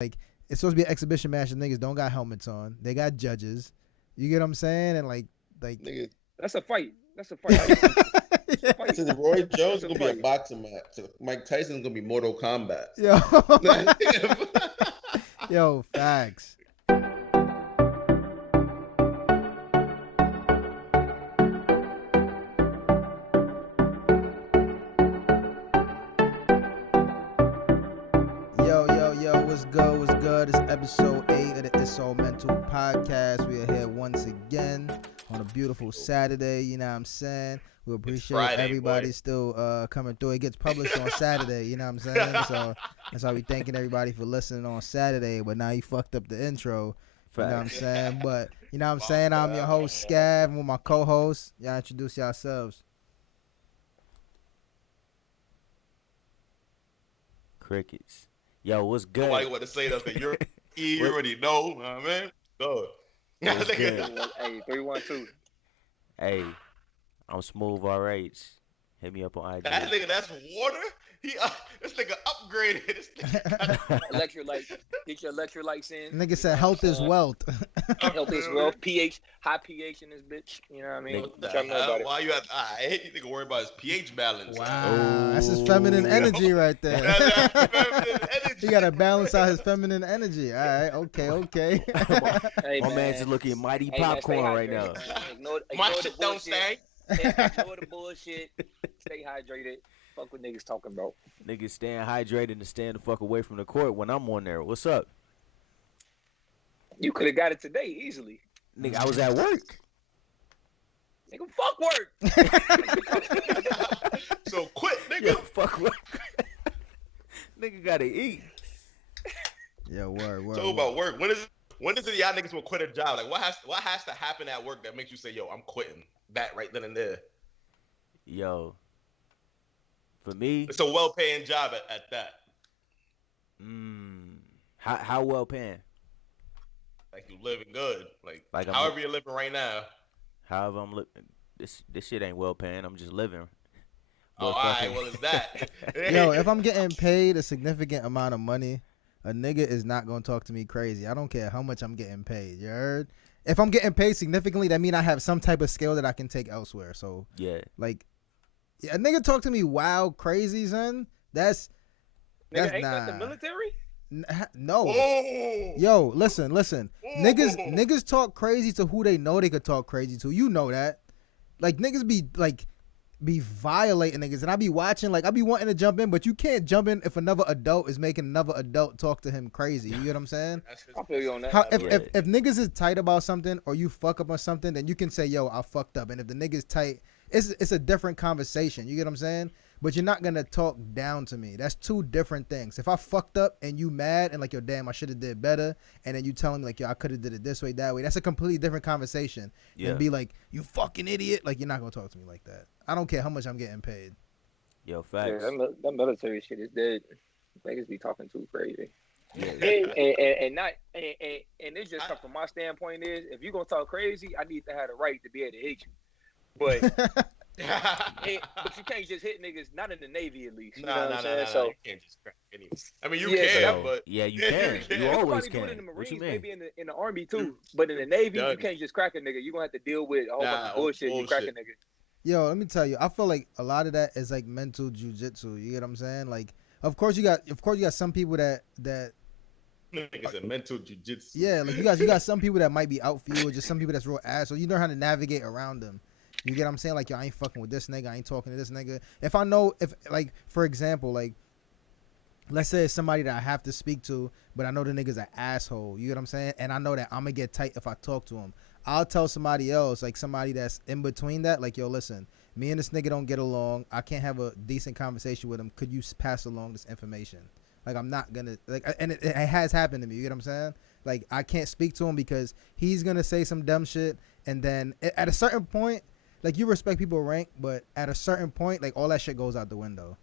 Like, it's supposed to be an exhibition match and niggas don't got helmets on. They got judges. You get what I'm saying? And like Nigga. That's a fight. That's a fight. yeah. So Roy Jones gonna be a boxing match. So Mike Tyson's gonna be Mortal Kombat. Yo, facts. Yo, what's good? What's good? It's episode 8 of the It's All Mental podcast. We are here once again on a beautiful Saturday. You know what I'm saying? We appreciate Friday, everybody boy. Still coming through. It gets published on Saturday. You know what I'm saying? So that's why we thanking everybody for listening on Saturday. But now you fucked up the intro. You know what I'm saying? But you know what I'm saying? I'm your host, Scav, and with my co-host. Y'all introduce yourselves. Crickets. Yo, what's good? Nobody want to say that you already know, man. Go. What's good? Hey, 312. Hey, I'm Smooth RH. Hit me up on IG. That nigga, that's water. This nigga upgraded. This nigga Electrolyte. Get your electrolytes in. Nigga said health is wealth. Health is wealth. pH, high pH in this bitch. You know what I mean? Why you I hate you nigga worry about his pH balance. Wow, that's his feminine energy right there. He gotta balance out his feminine energy. All right, okay. Hey, My man just looking mighty popcorn right now. Ignore My the shit don't bullshit. say. Ignore the bullshit. Stay hydrated. Fuck what niggas talking about. Niggas staying hydrated and staying the fuck away from the court when I'm on there. What's up? You could have got it today easily. Nigga, I was at work. Nigga, fuck work. So quit, nigga. Yo, fuck work. Nigga gotta eat. Yo, word. Talk about work. When is it y'all niggas will quit a job? Like what has to happen at work that makes you say, yo, I'm quitting that right then and there? Yo. For me, It's a well-paying job at that. How well paying? Like you living good. Like I'm however you're living right now. However I'm living. This shit ain't well paying. I'm just living. Oh, all right. Well, it's that. Yo, if I'm getting paid a significant amount of money, a nigga is not gonna talk to me crazy. I don't care how much I'm getting paid. You heard? If I'm getting paid significantly, that mean I have some type of skill that I can take elsewhere. So yeah, like, a nigga talk to me wild, crazy, son. That's Nigga, ain't nah. that the military? No. Oh. Yo, listen. Niggas talk crazy to who they know they could talk crazy to. You know that. Like niggas be violating niggas, and I be watching. Like I be wanting to jump in, but you can't jump in if another adult is making another adult talk to him crazy. You get what I'm saying? I feel you on that. If niggas is tight about something or you fuck up on something, then you can say, yo, I fucked up. And if the nigga's tight, it's a different conversation. You get what I'm saying? But you're not gonna talk down to me. That's two different things. If I fucked up and you mad and like, yo, damn, I should have did better, and then you telling me like, yo, I could have did it this way, that way, that's a completely different conversation. Yeah. And be like, you fucking idiot. Like, you're not gonna talk to me like that. I don't care how much I'm getting paid. Yo, facts. Yeah, that military shit is dead. Niggas be talking too crazy. Yeah. And it's just from my standpoint is, if you gonna talk crazy, I need to have the right to be able to hit you. But but you can't just hit niggas, not in the Navy at least. No. So You can't just crack anyone. I mean, you can, but yeah, you can. You always probably do it can. in the Marines, What you mean? maybe in the Army too. But in the Navy, Done. you can't just crack a nigga. You're gonna have to deal with a whole bunch of bullshit. You crack a nigga. Yo, let me tell you, I feel like a lot of that is like mental jujitsu. You get what I'm saying? Like, of course you got some people that niggas a mental jujitsu. yeah, like you got some people that might be out for you, or just some people that's real ass. So you know how to navigate around them. You get what I'm saying? Like, yo, I ain't fucking with this nigga. I ain't talking to this nigga. If I know, like, for example, like, let's say it's somebody that I have to speak to, but I know the nigga's an asshole. You get what I'm saying? And I know that I'm gonna get tight if I talk to him. I'll tell somebody else, like somebody that's in between that, like, yo, listen, me and this nigga don't get along. I can't have a decent conversation with him. Could you pass along this information? Like, I'm not gonna, like, and it has happened to me. You get what I'm saying? Like, I can't speak to him because he's gonna say some dumb shit, and then at a certain point, like, you respect people's rank, but at a certain point, like, all that shit goes out the window.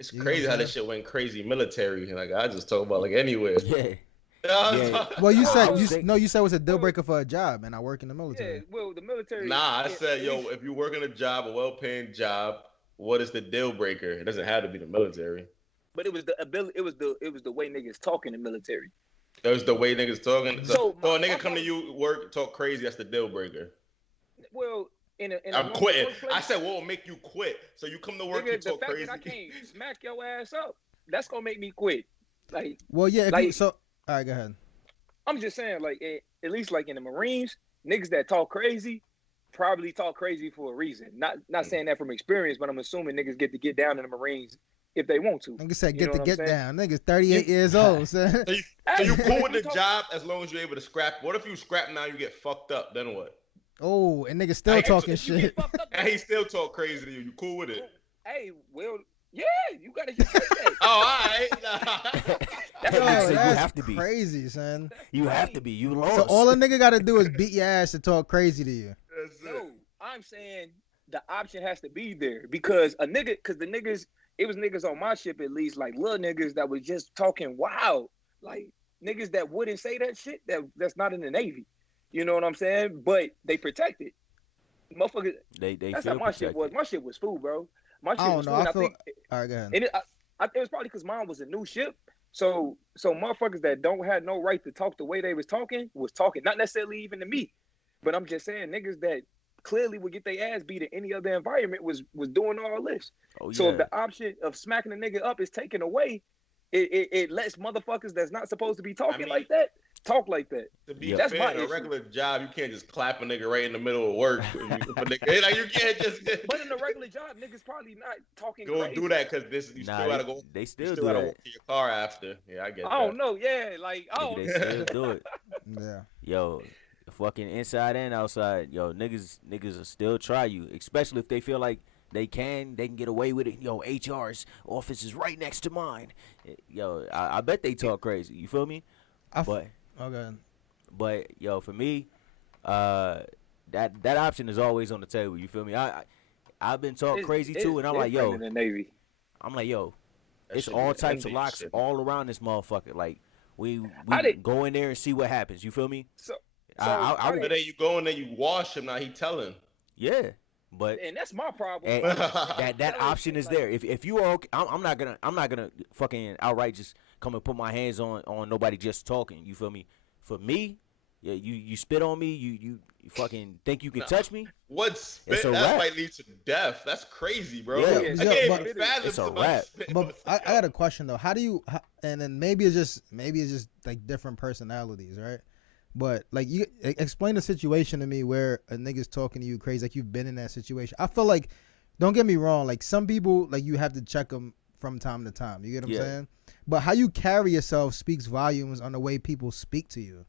It's crazy how this shit went crazy military. Like I just talk about like anywhere. Yeah. Yeah. Well, you said it was a deal breaker for a job, and I work in the military. Yeah, well, the military. Nah, I said, yo, if you work in a job, a well-paying job, what is the deal breaker? It doesn't have to be the military. But it was the ability. It was the way niggas talk in the military. That's the way niggas talking. So So a nigga my come to problem, you, work, talk crazy. That's the deal breaker. well, in a I'm normal quitting. workplace, I said, what will make you quit? So you come to work, you nigga, the talk fact crazy. that I can't smack your ass up, that's gonna make me quit. Like, Well, yeah. If like you so, all right, go ahead. I'm just saying, like, at least like in the Marines, niggas that talk crazy probably talk crazy for a reason. Not saying that from experience, but I'm assuming niggas get to get down in the Marines if they want to. Nigga said You know get the what I'm get saying? down. Nigga's 38 You- years old. Son. So you, Hey, so you cool if with you the talk- job as long as you're able to scrap. What if you scrap now, you get fucked up? Then what? Oh, and nigga still Hey, talking if you get shit. fucked up, And he still talk crazy to you. You cool with it? hey, well, yeah, you gotta just say that. Oh, all right. That's Yo, what I'm So you saying. have to be. crazy, son. You have to be. You lost. So all a nigga got to do is beat your ass to talk crazy to you. That's it. No, I'm saying the option has to be there because the niggas, it was niggas on my ship at least, like little niggas that was just talking wild, like niggas that wouldn't say that shit that's not in the Navy. You know what I'm saying? But they protected. Motherfuckers, They that's feel how my shit protected. was. My shit was food, bro. My shit I don't was know. food. And I I feel. think All right, go ahead. and it was probably because mine was a new ship. So motherfuckers that don't have no right to talk the way they was talking, not necessarily even to me, but I'm just saying niggas that clearly would get their ass beat in any other environment was doing all this. Oh So if yeah. the option of smacking a nigga up is taken away, it lets motherfuckers that's not supposed to be talking like that talk like that. To be Yeah. That's fair, my in a issue. regular job, you can't just clap a nigga right in the middle of work. Like you can't just But in a regular job, niggas probably not talking go crazy. do that because you Nah, still gotta go. They You still still do gotta that. walk to your car after. Yeah, I get I that. don't know. Yeah, like Nigga, they still do it. Yeah. Yo, fucking inside and outside, yo, niggas will still try you, especially if they feel like they can get away with it. Yo, HR's office is right next to mine. Yo, I bet they talk crazy. You feel me? But Okay. yo, for me, that option is always on the table. You feel me? I've been talk crazy too, and I'm like, yo, in the Navy. That it's shit all be types of ending locks shit. all around this motherfucker. Like we I did- go in there and see what happens. You feel me? So I I won't- But then you go in there, you wash him. Now he telling. Yeah, but and that's my problem. And that Telling option shit is like- there. If you are okay, I'm not gonna fucking outright just come and put my hands on nobody just talking. You feel me? For me, yeah, you spit on me, you fucking think you can Nah. touch me? What It's spit? a That rap. might lead to death. That's crazy, bro. Yeah. I Yeah, can't but- even fathom It's a somebody rap. spitting But on I some- got a question though. How do you? And then maybe it's just like different personalities, right? But like you explain the situation to me where a nigga's talking to you crazy, like you've been in that situation. I feel like, don't get me wrong, like some people like you have to check them from time to time. You get what I'm Yeah. saying? But how you carry yourself speaks volumes on the way people speak to you.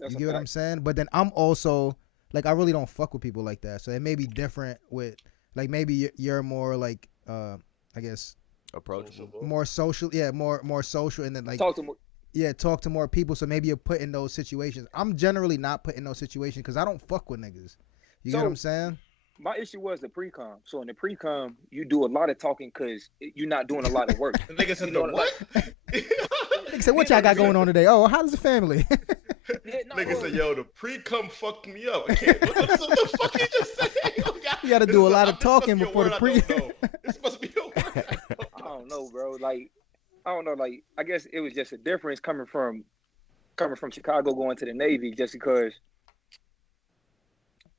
That's You a get what fact. I'm saying? But then I'm also like I really don't fuck with people like that. So it may be different with like maybe you're more like I guess Approachable. more social, yeah, more social, and then like Talk to me. yeah, talk to more people. So maybe you're put in those situations. I'm generally not put in those situations because I don't fuck with niggas. You get what I'm saying? My issue was the pre-com. So in the pre-com, you do a lot of talking because you're not doing a lot of work. The nigga said You know the what, what? Nigga said, what y'all got going on today? Oh, how's the family? Yeah, no, Nigga well, said, yo, the pre-cum fucked me up. I can't. What the fuck he just said? Oh, God. You gotta This do a is lot of this must talking be a before the word I pre- don't know. This must be a word. I don't I know. don't know, bro. Like, I don't know. Like, I guess it was just a difference coming from Chicago going to the Navy, just because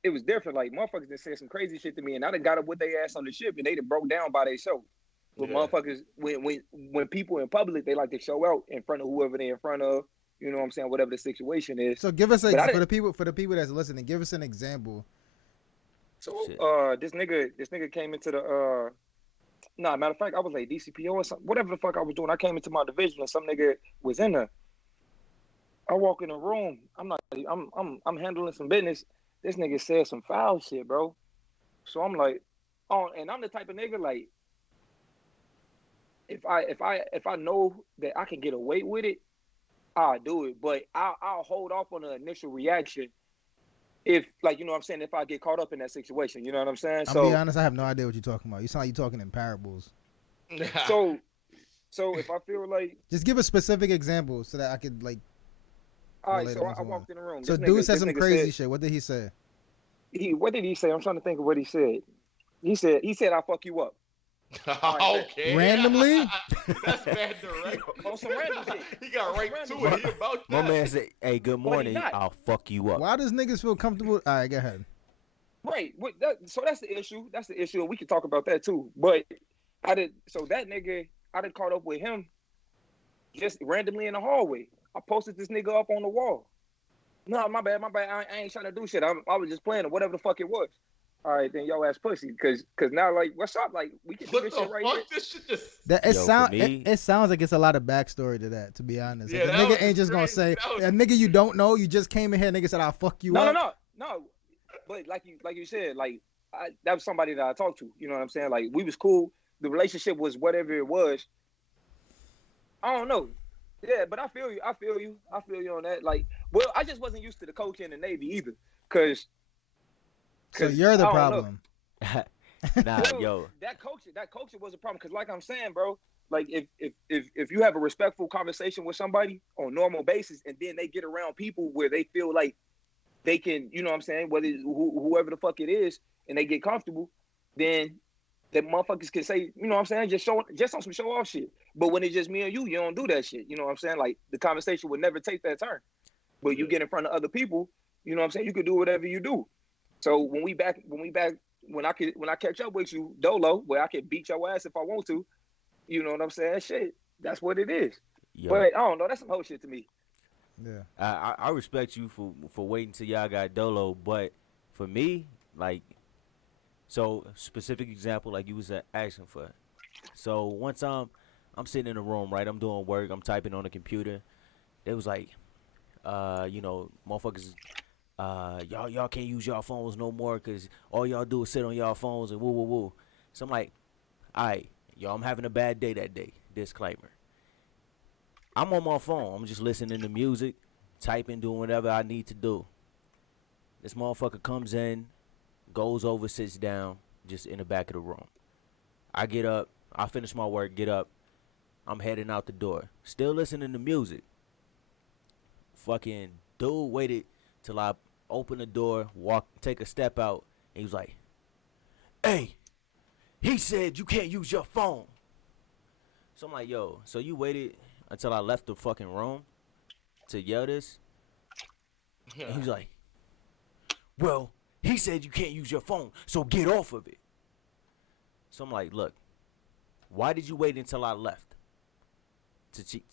it was different. Like, motherfuckers done said some crazy shit to me, and I done got up with their ass on the ship, and they done broke down by themselves. But Yeah. motherfuckers, when people in public, they like to show out in front of whoever they in front of. You know what I'm saying? Whatever the situation is. So give us But I for the people that's listening. Give us an example. So Shit. this nigga came into the matter of fact, I was like DCPO or something, whatever the fuck I was doing. I came into my division and some nigga was in there. I walk in the room. I'm handling some business. This nigga said some foul shit, bro. So I'm like, oh, and I'm the type of nigga like, if I know that I can get away with it, I'll do it. But I'll hold off on the initial reaction if, like, you know what I'm saying, if I get caught up in that situation. You know what I'm saying? I'm be honest, I have no idea what you're talking about. You sound like you're talking in parables. so if I feel like, Just give a specific example so that I could like. all right, relate so to what's I going walked in the room. So This dude nigga- said this some nigga crazy said- shit. What did he say? What did he say? I'm trying to think of what he said. He said, I'll fuck you up. Okay. Randomly? That's bad direct. On some random shit. He got On some right random to it. shit. He about My that. man said, "Hey, good But he morning. not. I'll fuck you up." Why does niggas feel comfortable? All right, go ahead. Right. So that's the issue. That's the issue. We can talk about that too. But that nigga, I done caught up with him just randomly in the hallway. I posted this nigga up on the wall. No, my bad. I ain't trying to do shit. I was just playing or whatever the fuck it was. All right, then yo ass pussy. Cause now like, what's up? Like we can do What this the shit right fuck? here. This shit just. That Yo, for me- it sounds like it's a lot of backstory to that. To be honest, Yeah, like, the that nigga was ain't just gonna crazy. say That was- a nigga you don't know. You just came in here, nigga said I'll fuck you up. No. But like you said, like that was somebody that I talked to. You know what I'm saying? Like we was cool. The relationship was whatever it was. I don't know. Yeah, but I feel you on that. Like, well, I just wasn't used to the coach in the Navy either. Cause So you're the I don't know. problem. Nah, Well, yo. that culture was a problem. Cause like I'm saying, bro, like if you have a respectful conversation with somebody on normal basis, and then they get around people where they feel like they can, you know what I'm saying, whether it's whoever the fuck it is, and they get comfortable, then the motherfuckers can say, you know what I'm saying, just on some show off shit. But when it's just me and you don't do that shit. You know what I'm saying? Like the conversation would never take that turn. But you get in front of other people, you know what I'm saying, you could do whatever you do. So when I catch up with you, Dolo, where I can beat your ass if I want to, you know what I'm saying? Shit, that's what it is. Yo. But I don't know, that's some whole shit to me. Yeah. I respect you for waiting till y'all got Dolo, but for me, like, so specific example, like you was asking for. So one time, I'm sitting in a room, right? I'm doing work. I'm typing on the computer. They was like, motherfuckers, y'all can't use y'all phones no more because all y'all do is sit on y'all phones and woo woo woo. So I'm like, all right, yo, I'm having a bad day that day. Disclaimer. I'm on my phone. I'm just listening to music, typing, doing whatever I need to do. This motherfucker comes in, goes over, sits down, just in the back of the room. I get up. I finish my work, get up. I'm heading out the door. Still listening to music. Fucking dude waited till I open the door, take a step out, and he was like, "Hey, he said you can't use your phone." So I'm like, yo, so you waited until I left the fucking room to yell this? And he was like, "Well, he said you can't use your phone, so get off of it." So I'm like, look, why did you wait until I left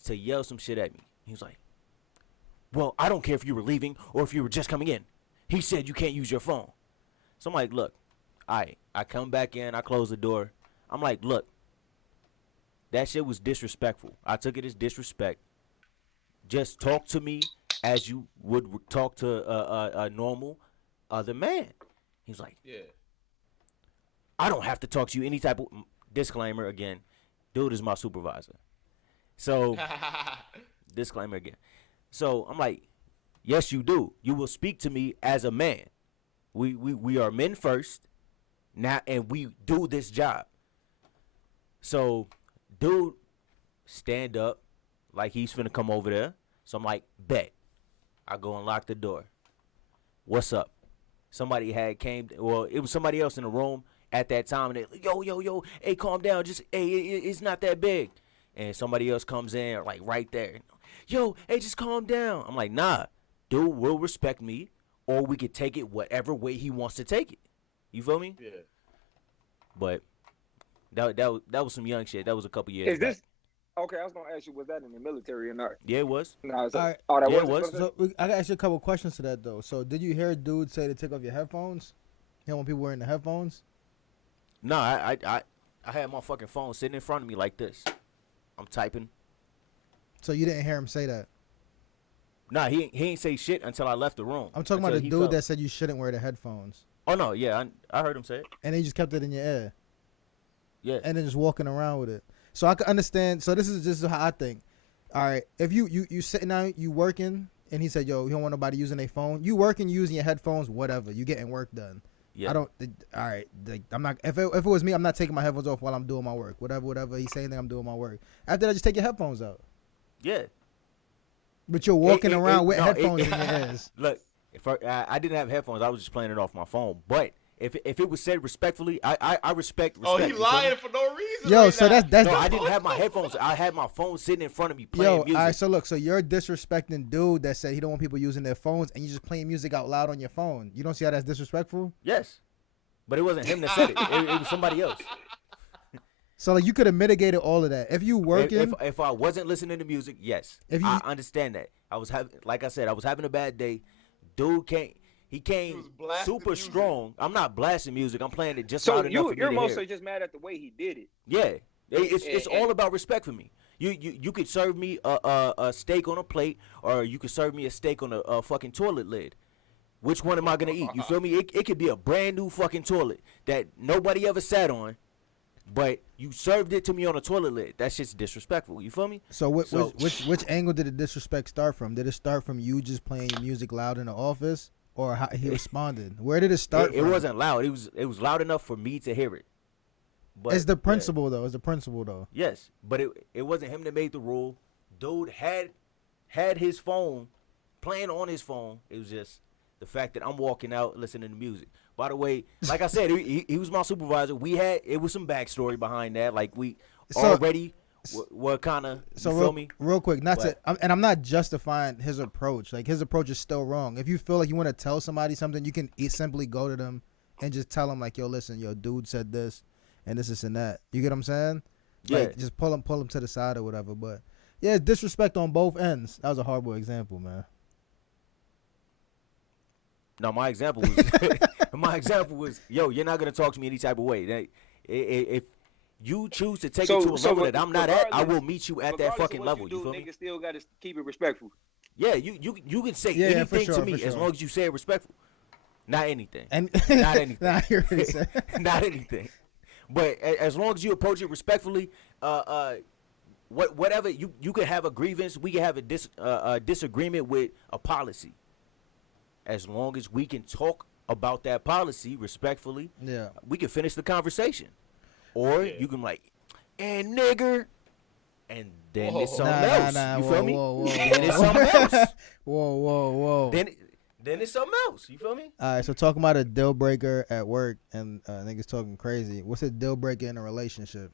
to yell some shit at me? He was like, "Well, I don't care if you were leaving or if you were just coming in. He said you can't use your phone." So I'm like, look, I come back in, I close the door. I'm like, look, that shit was disrespectful. I took it as disrespect. Just talk to me as you would talk to a normal other man. He was like, Yeah. "I don't have to talk to you any type of..." Disclaimer again, dude is my supervisor. So, disclaimer again. So, I'm like, yes, you do. You will speak to me as a man. We are men first, now, and we do this job. So, dude, stand up like he's finna come over there. So I'm like, bet. I go and lock the door. What's up? Somebody had came. Well, it was somebody else in the room at that time, and they like, yo, hey, calm down. Just hey, it's not that big. And somebody else comes in like right there. Yo, hey, just calm down. I'm like, nah, dude will respect me, or we could take it whatever way he wants to take it. You feel me? Yeah. But that was some young shit. That was a couple years Is back. this okay? I was gonna ask you, was that in the military or not? Yeah, it was. No, it's All right. oh, that Yeah, it was. was. So I gotta ask you a couple questions to that though. So did you hear a dude say to take off your headphones? You know when people wearing the headphones? No, I had my fucking phone sitting in front of me like this. I'm typing. So you didn't hear him say that? Nah, he ain't say shit until I left the room. I'm talking about Until the he dude felt- that said you shouldn't wear the headphones, Oh no, yeah, I heard him say it. and he just kept it in your ear, Yeah. and then just walking around with it. So I can understand. So this is how I think. All right, if you sitting down, you working, and he said, "Yo, you don't want nobody using their phone. You working, using your headphones, whatever. You getting work done. Yeah. I don't. All right, like, I'm not. If it was me, I'm not taking my headphones off while I'm doing my work. Whatever he's saying, that I'm doing my work. After that, just take your headphones out. Yeah. But you're walking around with no, headphones in your ears. Look, if I didn't have headphones, I was just playing it off my phone. But if it was said respectfully, I respect. Oh, Respect, he you feel me? lying for no reason. Yo, right so now. that's No, I didn't have my headphones. I had my phone sitting in front of me playing yo. music. All right, so look, so you're disrespecting dude that said he don't want people using their phones, and you just playing music out loud on your phone. You don't see how that's disrespectful? Yes, but it wasn't him that said it. It was somebody else. So like you could have mitigated all of that if you working. If I wasn't listening to music, yes, If you- I understand that. I was having, like I said, I was having a bad day. Dude he came was blasting super music. strong. I'm not blasting music. I'm playing it just So loud enough for me you're to hear. mostly just mad at the way he did it. Yeah, it's And- all about respect for me. You could serve me a steak on a plate, or you could serve me a steak on a fucking toilet lid. Which one am I gonna eat? You feel me? It could be a brand new fucking toilet that nobody ever sat on, but you served it to me on a toilet lid. That's just disrespectful. You feel me? So, which angle did the disrespect start from? Did it start from you just playing your music loud in the office, or how he responded? Where did it start? It from? wasn't loud. It was loud enough for me to hear it. But It's the yeah. principle though. It's the principle though. Yes, but it wasn't him that made the rule. Dude had his phone playing on his phone. It was just the fact that I'm walking out listening to music. By the way, like I said, he was my supervisor. It was some backstory behind that. Like we So- already were kind of, So you feel me? real quick, not But- to, I'm not justifying his approach. Like his approach is still wrong. If you feel like you want to tell somebody something, you can simply go to them and just tell them like, yo, listen, yo, dude said this and this and that. You get what I'm saying? Like, Yeah. just pull them to the side or whatever. But yeah, it's disrespect on both ends. That was a horrible example, man. No, my example was, yo, you're not gonna talk to me any type of way. If you choose to take it to a level that I'm not at, I will meet you at that Regardless fucking of what level. you You do, feel me? niggas still got to keep it respectful. Yeah, you can say Yeah, yeah, for anything sure, to me for as sure. long as you say it respectful. Not anything. And Not anything. Nah, I hear what he said. Not anything. But as long as you approach it respectfully, whatever you could have a grievance, we can have a disagreement with a policy. As long as we can talk about that policy respectfully, Yeah. we can finish the conversation. Or you can like, and nigger, and then it's something else. Nah, you whoa, feel me? whoa, whoa, Then it's whoa. something else. Whoa. Then it's something else. You feel me? All right, so talking about a deal breaker at work and niggas talking crazy. What's a deal breaker in a relationship?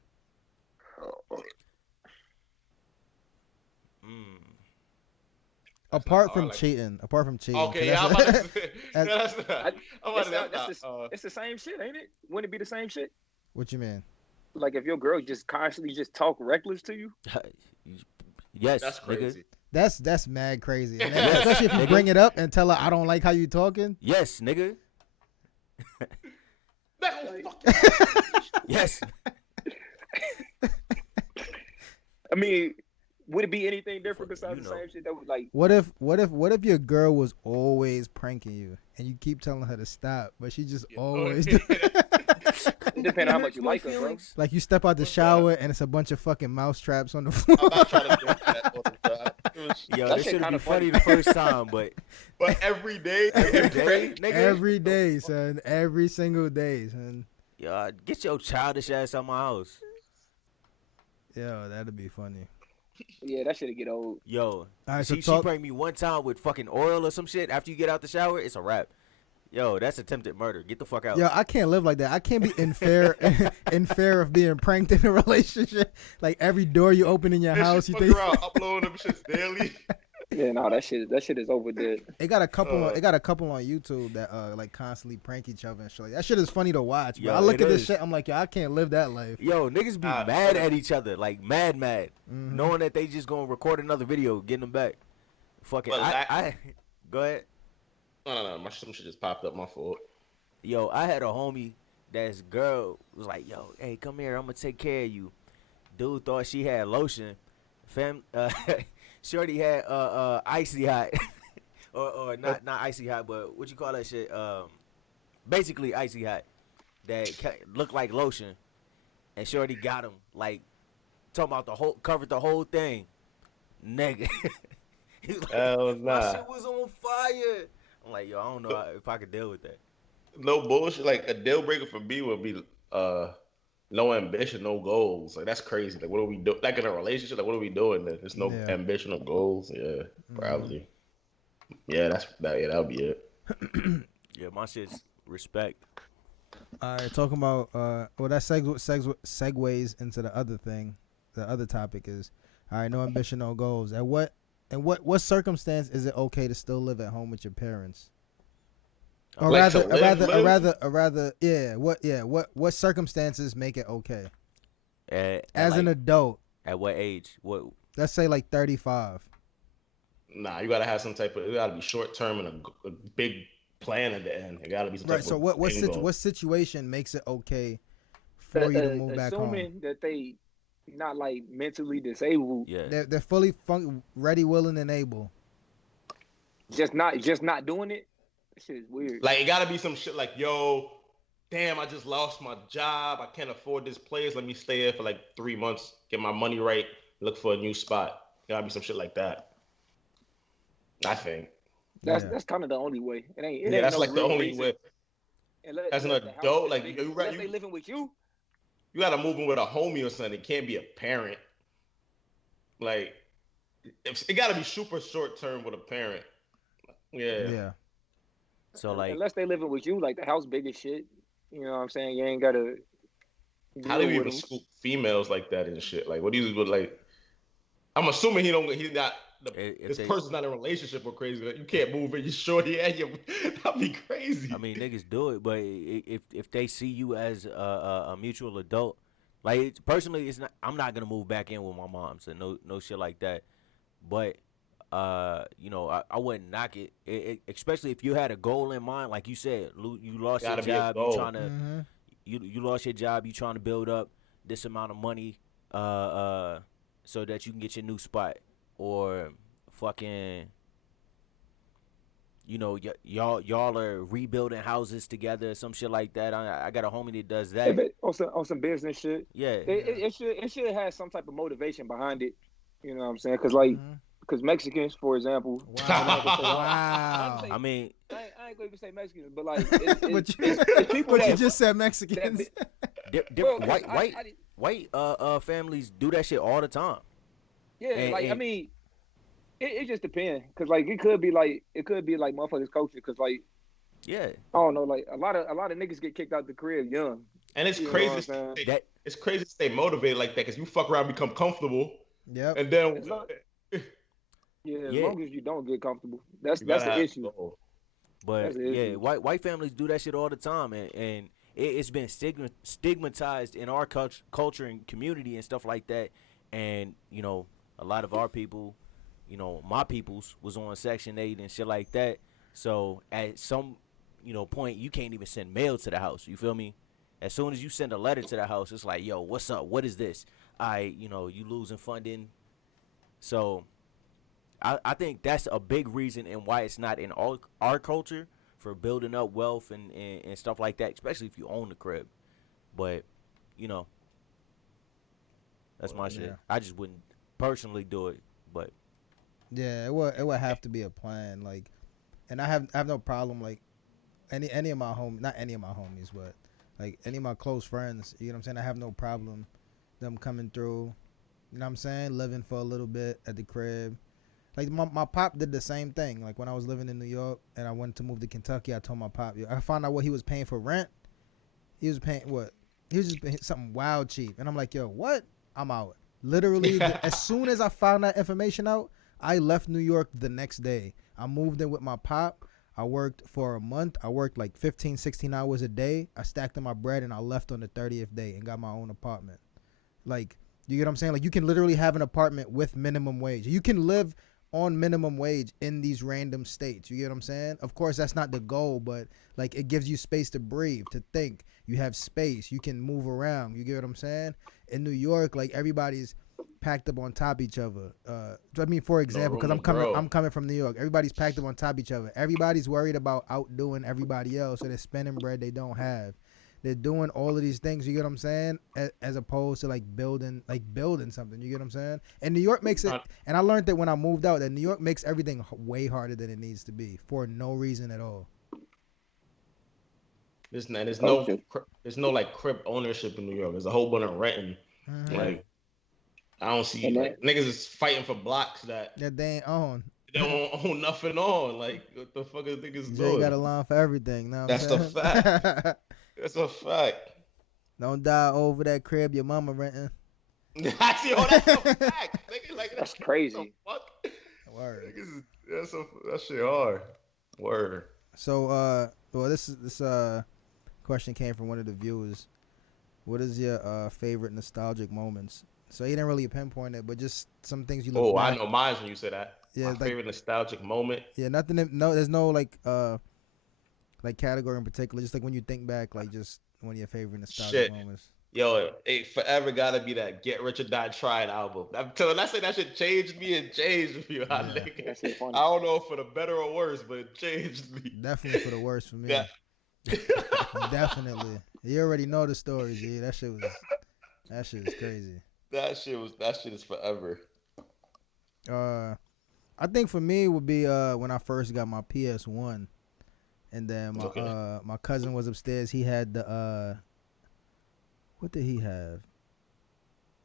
Apart from like- cheating. Apart from cheating. Okay, 'cause yeah, I'm that's- about to say. that's- That's not. I'm about to say. It's the same shit, ain't it? Wouldn't it be the same shit? What you mean? Like if your girl just constantly just talk reckless to you? Yes, That's nigga. crazy. That's mad crazy. And Yes, especially if you nigga. bring it up and tell her I don't like how you talking. Yes, nigga. Nigga, fuck Yes. I mean, would it be anything different Fuck, besides you the know. same shit that was like What if your girl was always pranking you and you keep telling her to stop, but she just always do it depends on how much you My like her, bro. feelings. like you step out the What's shower and it's a bunch of fucking mouse traps on the floor. I'm not trying to do that all the time. Yo, That this shit should be kinda funny funny. the first time, but But every day, every day, nigga. Every day, son. Every single day, son. Yo, get your childish ass out my house. Yo, that'd be funny. Yeah, that shit'll get old. Yo, All right, so she talk. pranked me one time with fucking oil or some shit. After you get out the shower, it's a wrap. Yo, that's attempted murder. Get the fuck out. Yo, I can't live like that. I can't be in fear of being pranked in a relationship. Like every door you open in your house, you fuck think around uploading them shits daily. Yeah, no, that shit is over dead. it got a couple. It got a couple on YouTube that like constantly prank each other and shit. Like, that shit is funny to watch. But Yo, I look it at this is. shit, I'm like, yo, I can't live that life. Yo, niggas be Ah, mad fuck. at each other, like mad, Mhm. knowing that they just gonna record another video, getting them back. Fuck it. But I go ahead. No. My shit just popped up. My fault. Yo, I had a homie that's girl was like, yo, hey, come here, I'm gonna take care of you. Dude thought she had lotion. Shorty had icy hot. or not icy hot, but what you call that shit? Basically icy hot. That looked like lotion. And Shorty got him, like, talking about covered the whole thing. Nigga. He was like, Hell my nah. shit was on fire. I'm like, yo, I don't know if I could deal with that. No bullshit. Like a deal breaker for me would be no ambition, no goals. Like that's crazy. Like what are we doing? Like in a relationship, like what are we doing? There's no Yeah. ambition or goals. Yeah, probably. Yeah, that would be it. Yeah, my shit's respect. All right, talking about well, that segues into the other thing. The other topic is, all right, no ambition, no goals. What circumstance is it okay to still live at home with your parents? Or Like to rather, yeah. What circumstances make it okay as like, an adult? at what age? What? Let's say like 35. Nah, you gotta have some type of. It gotta be short term and a big plan at the end. It gotta be some type Right. So of what situation makes it okay for you to move back home? Assuming that they not like mentally disabled, Yeah. They're fully ready, willing, and able. just not doing it. That shit is weird. Like it gotta be some shit like, yo, damn, I just lost my job. I can't afford this place. Let me stay here for like 3 months, get my money right, look for a new spot. Gotta be some shit like that. I think. That's kind of the only way. It ain't. Yeah, that's no like the real only reason. way. As an adult, like unless they living with you. You gotta move in with a homie or something. It can't be a parent. Like, it gotta be super short term with a parent. Yeah. Yeah. So like, unless they living with you, like the house big as shit. You know what I'm saying? You ain't gotta. How do you deal even with 'em. scoop females like that and shit? Like, what do you like? I'm assuming he's not. This person's not in a relationship or crazy. Like, you can't move in your shorty and you. That'd be crazy. I mean, niggas do it, but if they see you as a mutual adult, like personally, it's not. I'm not gonna move back in with my mom, so no shit like that. But you know, I wouldn't knock it, especially if you had a goal in mind, like you said, you lost your Gotta be a job, you goal. trying to you lost your job, you trying to build up this amount of money, so that you can get your new spot, or fucking, you know, y'all are rebuilding houses together, some shit like that. I got a homie that does that. On some business shit. Yeah, It should have some type of motivation behind it. You know what I'm saying? Because like, because Mexicans, for example. Wow. I mean, I ain't gonna even say Mexicans, but like, But it's people you that just said Mexicans. Bro, white families do that shit all the time. Yeah, like I mean, it just depends, cause like it could be like motherfuckers culture, cause like yeah, I don't know, like a lot of niggas get kicked out the crib young. And it's crazy. It's crazy to stay motivated like that because you fuck around, become comfortable. Yep. And then as long as you don't get comfortable, that's the issue. But yeah, white families do that shit all the time, and it's been stigmatized in our culture and community and stuff like that. And you know, a lot of our people, you know, my peoples was on Section 8 and shit like that. So at some, you know, point, you can't even send mail to the house. You feel me? As soon as you send a letter to the house, it's like, yo, what's up? What is this? You know, you losing funding. So I think that's a big reason and why it's not in our culture for building up wealth and stuff like that, especially if you own the crib. But, you know, that's my shit. I just wouldn't personally do it, but yeah, it would have to be a plan, like, and I have no problem, like, any of my not any of my homies, but like any of my close friends, you know what I'm saying? I have no problem them coming through, you know what I'm saying, living for a little bit at the crib. Like my pop did the same thing. Like when I was living in New York and I wanted to move to Kentucky, I told my pop, I found out what he was paying for rent. He was paying what? He was just paying something wild cheap, and I'm like, yo, what? I'm out. Literally, as soon as I found that information out, I left New York the next day. I moved in with my pop. I worked for a month. I worked like 15, 16 hours a day. I stacked in my bread and I left on the 30th day and got my own apartment. Like, you get what I'm saying? Like, you can literally have an apartment with minimum wage. You can live on minimum wage in these random states. You get what I'm saying? Of course, that's not the goal, but like it gives you space to breathe, to think. You have space. You can move around. You get what I'm saying? In New York, like everybody's packed up on top of each other. I mean, for example, because I'm coming from New York. Everybody's packed up on top of each other. Everybody's worried about outdoing everybody else, so they're spending bread they don't have. They're doing all of these things, you get what I'm saying, as opposed to like building something, you get what I'm saying? And New York makes it, and I learned that when I moved out, that New York makes everything way harder than it needs to be for no reason at all. There's no like crib ownership in New York. There's a whole bunch of renting. Mm-hmm. Like I don't see like niggas is fighting for blocks that they ain't own. They don't own nothing on. Like what the fuck is niggas doing? You got a line for everything. Now that's the fact. That's a fact. Don't die over that crib your mama renting. I see. Oh, that's a fact. Nigga, like That's what the crazy. fuck? Word. Niggas, that shit hard. Word. So, well, this question came from one of the viewers. What is your favorite nostalgic moments? So he didn't really pinpoint it, but just some things you look Oh, back. I know mine when you say that. Yeah, My like favorite nostalgic moment. yeah, nothing. No, there's no like category in particular. Just like when you think back, like just one of your favorite nostalgic Shit. moments. Yo, it forever gotta be that Get Rich or Die Trying album. I'm telling I say that shit changed me and changed me. Yeah. Nigga. That shit funny. I don't know if for the better or worse, but it changed me. Definitely for the worst for me. That Definitely. You already know the stories, yeah. That shit is crazy. that shit is forever. I think for me would be when I first got my PS1, and then my cousin was upstairs. He had the what did he have?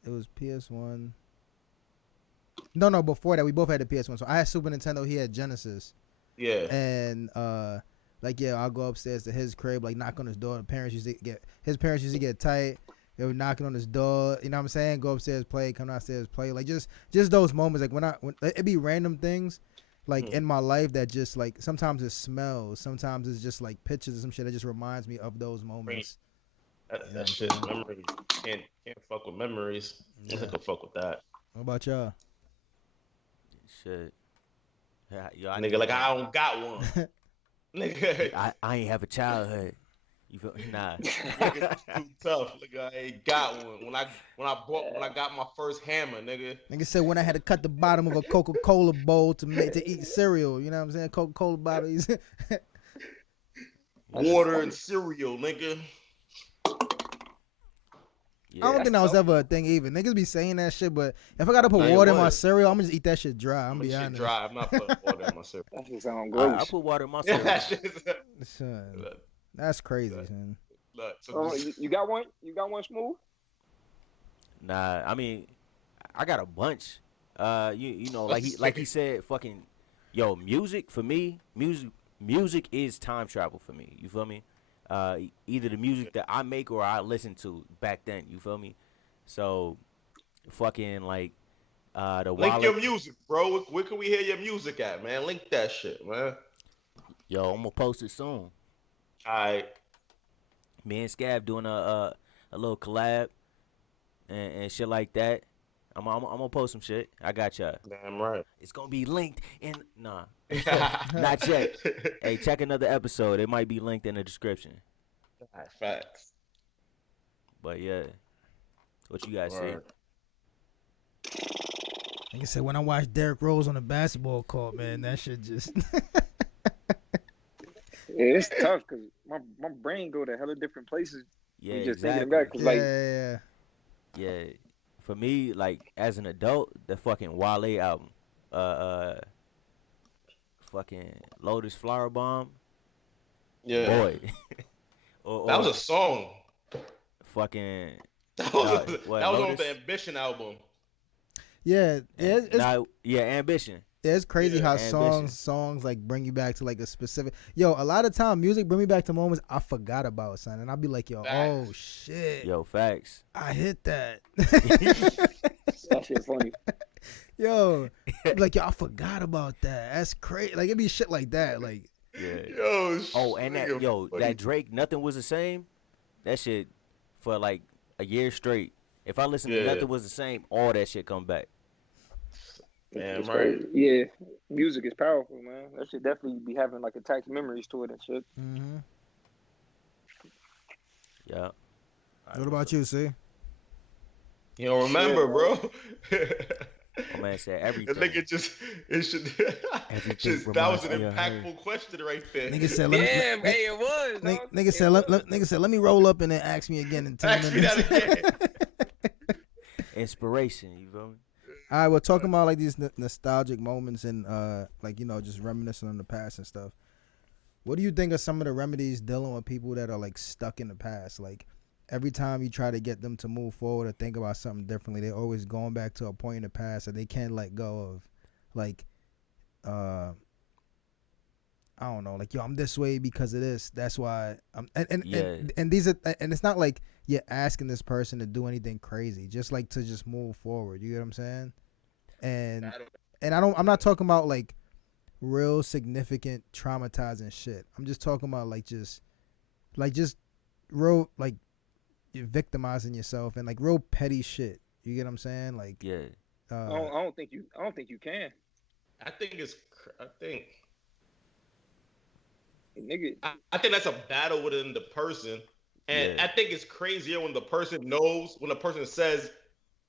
It was PS1. No, before that we both had the PS1. So I had Super Nintendo. He had Genesis. Yeah. And like yeah, I'll go upstairs to his crib, like knock on his door. His parents used to get tight. They were knocking on his door, you know what I'm saying? Go upstairs, play, come downstairs, play. Like just those moments, like when it be random things, like in my life that just like sometimes it smells, sometimes it's just like pictures or some shit that just reminds me of those moments. That shit's memories. Can't fuck with memories. Yeah. I can fuck with that. What about y'all? Shit. Yeah, Nigga, like I don't got one. Nigga, I ain't have a childhood. You feel nah. nigga too tough. Nigga, I ain't got one. When I got my first hammer, nigga. Nigga said when I had to cut the bottom of a Coca-Cola bowl to eat cereal, you know what I'm saying? Coca-Cola bottles. Water and cereal, nigga. I don't think that was ever a thing either. Niggas be saying that shit, but if I gotta put water in my cereal, I'm gonna just eat that shit dry. I'm gonna be honest. Dry. I'm not putting water in my cereal. That shit sound gross. I put water in my cereal. Son, that's crazy, son. Oh, you got one? You got one, Smooth? Nah, I mean, I got a bunch. You know, like he said, fucking, yo, music for me, music is time travel for me. You feel me? Either the music that I make or I listen to back then. You feel me? So, fucking like the link your music, bro. Where can we hear your music at, man? Link that shit, man. Yo, I'm gonna post it soon. All right. Me and Scab doing a little collab and shit like that. I'm gonna post some shit. I got y'all. Damn right. It's gonna be linked in not yet. Hey, check another episode. It might be linked in the description. Facts. But yeah, what you guys Word. see? Like I said, when I watched Derrick Rose on the basketball court, man, that shit just. Yeah, it's tough because my brain go to hella different places. Yeah, You just exactly. thinking back, cause like Yeah. For me, like as an adult, the fucking Wale album, fucking Lotus Flower Bomb. Yeah. Boy. That was a song. Fucking. That was on Lotus? the Ambition album. Yeah, Ambition. Yeah, it's crazy how Ambition. songs like bring you back to like a specific. Yo, a lot of time music bring me back to moments I forgot about, son, and I'll be like, yo, Facts. oh shit, Yo, facts. I hit that. that shit funny. Yo, like yo, I forgot about that. That's crazy. Like it be shit like that. Like Yeah. Yo. Oh, and that Drake, Nothing Was the Same. That shit for like a year straight. If I listen to Nothing Was the Same, all that shit come back. Damn It's right. crazy. Yeah, music is powerful, man. That should definitely be having like attached memories to it and shit. mm-hmm. Yeah. What about you, see? You don't remember, bro. My man said The everything. nigga that was an impactful question right there. Nigga said, Damn, hey, it was. nigga said, let me roll up and then ask me again in 10 Ask me minutes. that again. Inspiration, you feel me? All right, we're talking about like these nostalgic moments and like, you know, just reminiscing on the past and stuff. What do you think are some of the remedies dealing with people that are like stuck in the past? Like every time you try to get them to move forward or think about something differently, they're always going back to a point in the past that they can't let go of. Like, I I don't know, like yo, I'm this way because of this. That's why I'm Yeah. and these are and it's not like you're asking this person to do anything crazy, just like to just move forward. You get what I'm saying? And I'm not talking about like real significant traumatizing shit. I'm just talking about like just real like you're victimizing yourself and like real petty shit. You get what I'm saying? Like Yeah. I don't think you can. I think it's. I think. Nigga, I think that's a battle within the person, and Yeah. I think it's crazier when the person knows, when the person says,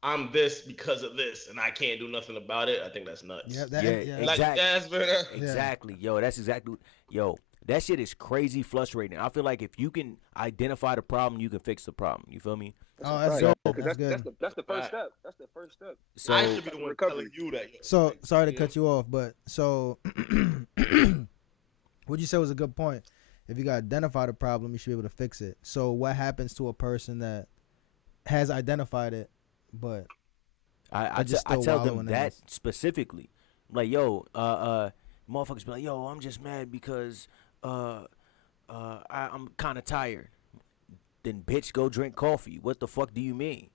"I'm this because of this, and I can't do nothing about it." I think that's nuts. yeah, that, Yeah, yeah. Like exactly. that's Exactly. Yo, that's exactly. Yo, that shit is crazy frustrating. I feel like if you can identify the problem, you can fix the problem. You feel me? Oh, that's right. good. Because That's good. that's the first Right. step. That's the first step. So I should be the one Recovery. telling you that. So like, sorry to you cut you off, but so what you said was a good point. If you got to identify the problem, you should be able to fix it. So what happens to a person that has identified it, but I just I still tell wallowing them in that this? specifically. Like, yo, motherfuckers be like, yo, I'm just mad because I'm kind of tired. Then bitch, go drink coffee. What the fuck do you mean?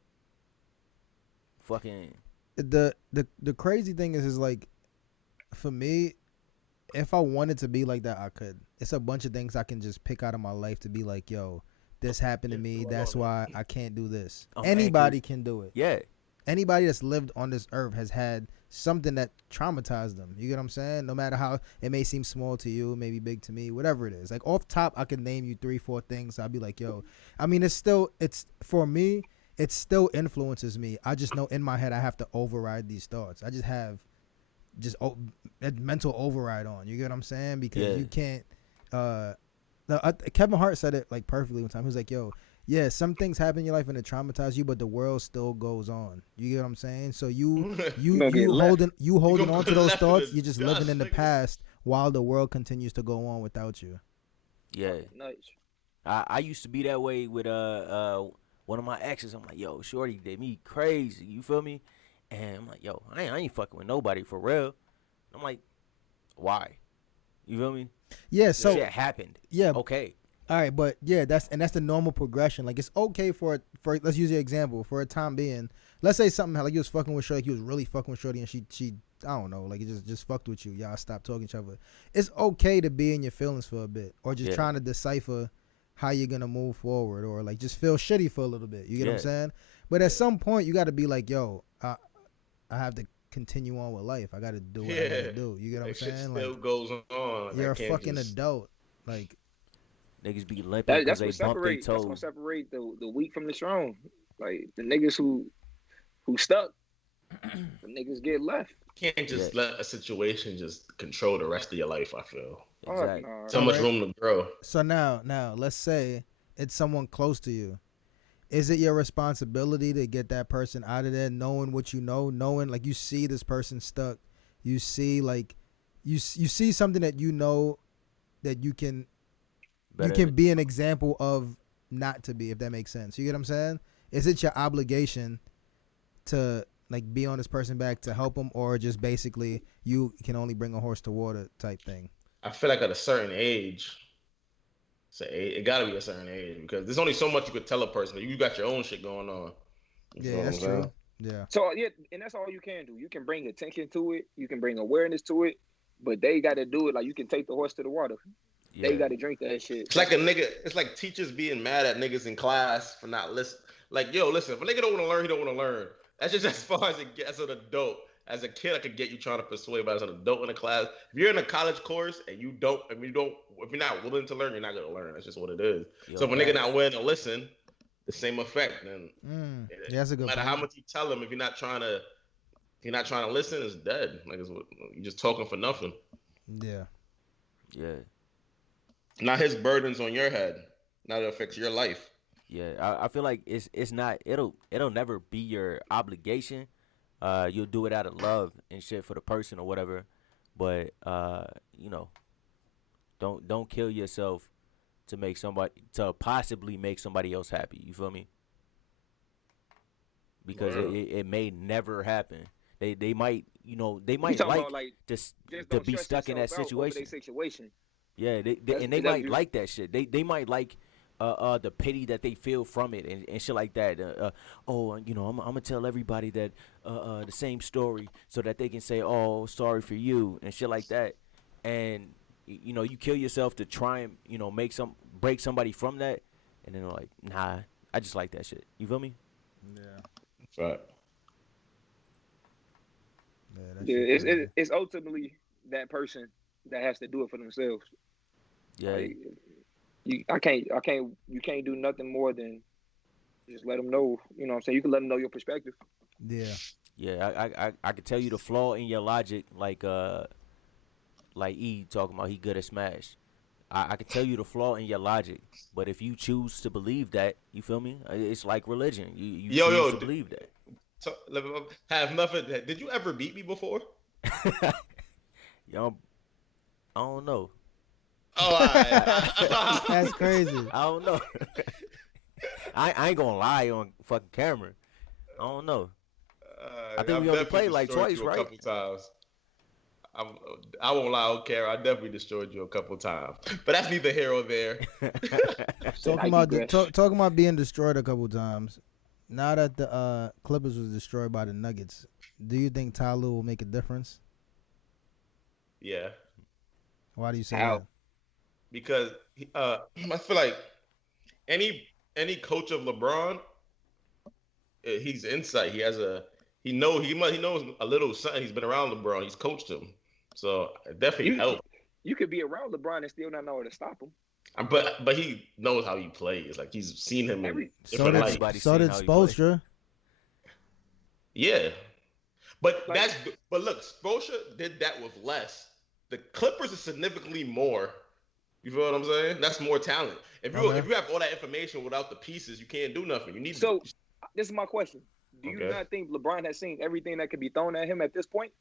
Fucking The crazy thing is like, for me, if I wanted to be like that, I could. It's a bunch of things I can just pick out of my life to be like, yo, this happened to me. That's why I can't do this. Anybody can do it. yeah. Anybody that's lived on this earth has had something that traumatized them. You get what I'm saying? No matter how it may seem small to you, maybe big to me, whatever it is. Like off top, I can name you 3-4 things. I'll be like, yo, I mean, it's for me, it still influences me. I just know in my head I have to override these thoughts. I just have a mental override on. You get what I'm saying? Because you can't. Kevin Hart said it like perfectly one time. He was like, yo, yeah, some things happen in your life and it traumatize you, but the world still goes on. You get what I'm saying? So you holding on to those thoughts, you're just living in the past while the world continues to go on without you. Yeah. Nice. I used to be that way with one of my exes. I'm like, yo, shorty did me crazy. You feel me? And I'm like, yo, I ain't fucking with nobody for real. I'm like, why? You feel me? Yeah, so shit happened. Yeah. Okay. All right, but yeah, that's the normal progression. Like it's okay for let's use your example for a time being. Let's say something like you was fucking with Shorty, like you was really fucking with Shorty, and she I don't know, like it just fucked with you. Y'all stopped talking to each other. It's okay to be in your feelings for a bit, or just trying to decipher how you're gonna move forward, or like just feel shitty for a little bit. You get what I'm saying? But at some point, you got to be like, yo, I have to continue on with life. I got to do what I got to do. You get what I'm saying? Shit like still goes on. You're a fucking adult. Like niggas be limping because they what bump their separate. That's toes. what separate the weak from the strong. Like the niggas who stuck, the niggas get left. You can't just let a situation just control the rest of your life. I feel Exactly. so much room to grow. So now, let's say it's someone close to you. Is it your responsibility to get that person out of there, knowing what you know, knowing like you see this person stuck, you see like you see something that you know that you can be an example of not to be, if that makes sense. You get what I'm saying? Is it your obligation to like be on this person back to help them, or just basically you can only bring a horse to water type thing? I feel like at a certain age, it gotta be a certain age, because there's only so much you could tell a person. You got your own shit going on. Yeah, that's true. Yeah. So yeah, and that's all you can do. You can bring attention to it. You can bring awareness to it, but they got to do it. Like you can take the horse to the water. Yeah. They got to drink that shit. It's like a nigga. It's like teachers being mad at niggas in class for not listening. Like, yo, listen, if a nigga don't want to learn, he don't want to learn. That's just as far as it gets as an adult. As a kid, I could get you trying to persuade, but as an adult in a class, if you're in a college course and if you're not willing to learn, you're not gonna learn. That's just what it is. Yo, so if a nigga not willing to listen, the same effect. Then that's a good. No matter how much you tell him, if you're not trying to listen, it's dead. Like you're just talking for nothing. Yeah. Yeah. Not his burdens on your head. Now it affects your life. Yeah, I feel like it's not. It'll never be your obligation. You'll do it out of love and shit for the person or whatever, but don't kill yourself to possibly make somebody else happy. You feel me? Because it may never happen. They might like just to be stuck in that situation. Yeah, they might like that shit. They might like the pity that they feel from it and shit like that. You know, I'm gonna tell everybody that the same story so that they can say, oh, sorry for you and shit like that. And you know, you kill yourself to try and, you know, break somebody from that, and then they're like, nah, I just like that shit. You feel me? Yeah. Right. Yeah, that Yeah, shit crazy. it's ultimately that person that has to do it for themselves. Yeah. Like, you can't do nothing more than just let them know. You know what I'm saying? You can let them know your perspective. Yeah. Yeah, I could tell you the flaw in your logic, like E talking about he good at Smash. I can tell you the flaw in your logic, but if you choose to believe that, you feel me? It's like religion. You choose to believe that. So, have nothing. Did you ever beat me before? Yo, I don't know. Oh, all right. That's crazy. I don't know. I ain't gonna lie on fucking camera. I don't know. I think we I've only definitely played like destroyed twice, you a right? couple times. I won't lie, on camera. I definitely destroyed you a couple times, but that's neither here or there. Talking about being destroyed a couple times. Now that the Clippers was destroyed by the Nuggets, do you think Ty Lue will make a difference? Yeah, Why do you say How? that? because I feel like any coach of LeBron, he's insight. He knows a little something. He's been around LeBron. He's coached him, so it definitely helps. You could be around LeBron and still not know how to stop him. But he knows how he plays. Like he's seen him in different lights. So did Spoelstra. Yeah, but look, Spoelstra did that with less. The Clippers are significantly more. You feel what I'm saying? That's more talent. If you have all that information without the pieces, you can't do nothing. You need. So this is my question: do you not think LeBron has seen everything that could be thrown at him at this point?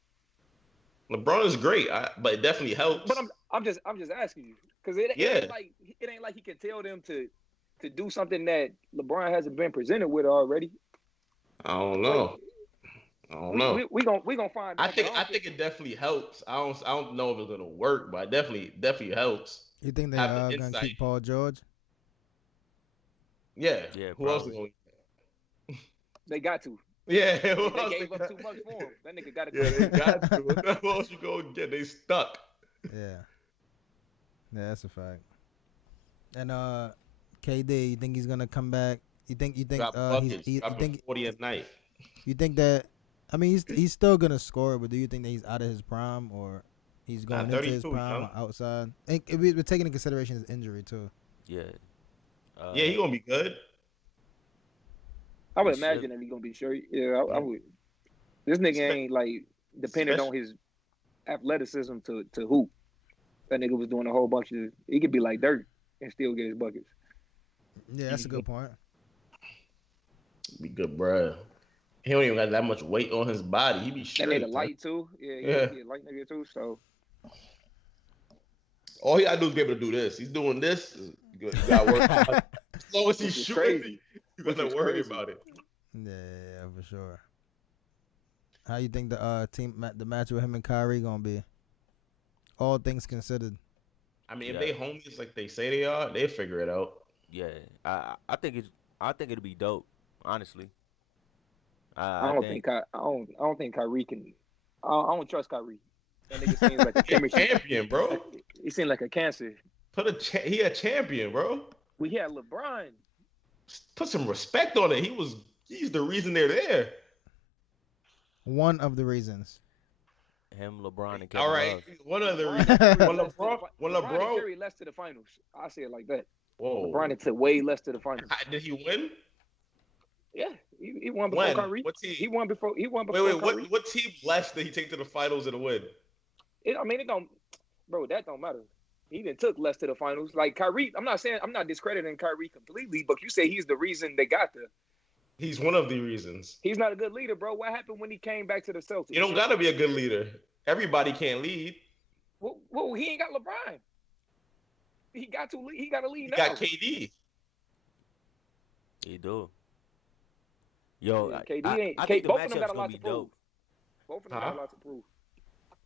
LeBron is great, but it definitely helps. But I'm just asking you because it ain't like he can tell them to do something that LeBron hasn't been presented with already. I don't know. We gonna find out. I think it definitely helps. I don't know if it's gonna work, but it definitely helps. You think they are gonna keep Paul George? Yeah. Yeah. Who else is going? They got to. Yeah. They gave up too much for him. That nigga got to. Yeah, they got to. Who else you go get? They stuck. Yeah. Yeah, that's a fact. And KD, you think he's gonna come back? You think you think 40 at night. You think that? I mean, he's still gonna score, but do you think that he's out of his prime or he's going into his prime or outside? And we're taking into consideration his injury too. Yeah. Yeah, he gonna be good. I would imagine that he's gonna be sure. Yeah, I would. This nigga ain't like dependent on his athleticism to hoop. That nigga was doing a whole bunch of. He could be like dirt and still get his buckets. Yeah, that's a good point. Be good, bro. He don't even got that much weight on his body. He be straight. That nigga light too. Yeah, he a light nigga too. So all he gotta do is be able to do this. He's doing this. You gotta work. As long as he's shooting, you gotta worry about it. Yeah, for sure. How you think the match with him and Kyrie gonna be? All things considered. I mean, if they homies like they say they are, they figure it out. Yeah, I think it'll be dope. Honestly, I don't think Kyrie can. I don't trust Kyrie. That nigga seems like a chemistry champion, bro. He seemed like a cancer. He a champion, bro. We had LeBron. Put some respect on it. He's the reason they're there. One of the reasons. Him, LeBron, and Kevin All right, Love. one of the reasons. When LeBron carried less to the finals. I say it like that. Whoa. LeBron took way less to the finals. Did he win? Yeah, he won before Kyrie. What team? He won before. Wait, Kyrie. what team less did he take to the finals and win? It don't, bro. That don't matter. He even took less to the finals. Like Kyrie, I'm not discrediting Kyrie completely, but you say he's the reason they got there. He's one of the reasons. He's not a good leader, bro. What happened when he came back to the Celtics? You don't gotta be a good leader. Everybody can't lead. Well, he ain't got LeBron. He got to lead. He got to lead now. He got KD. He do. Yo, KD I think the both of them matchup's got a gonna lot be to prove. dope. Both of them got a lot to prove.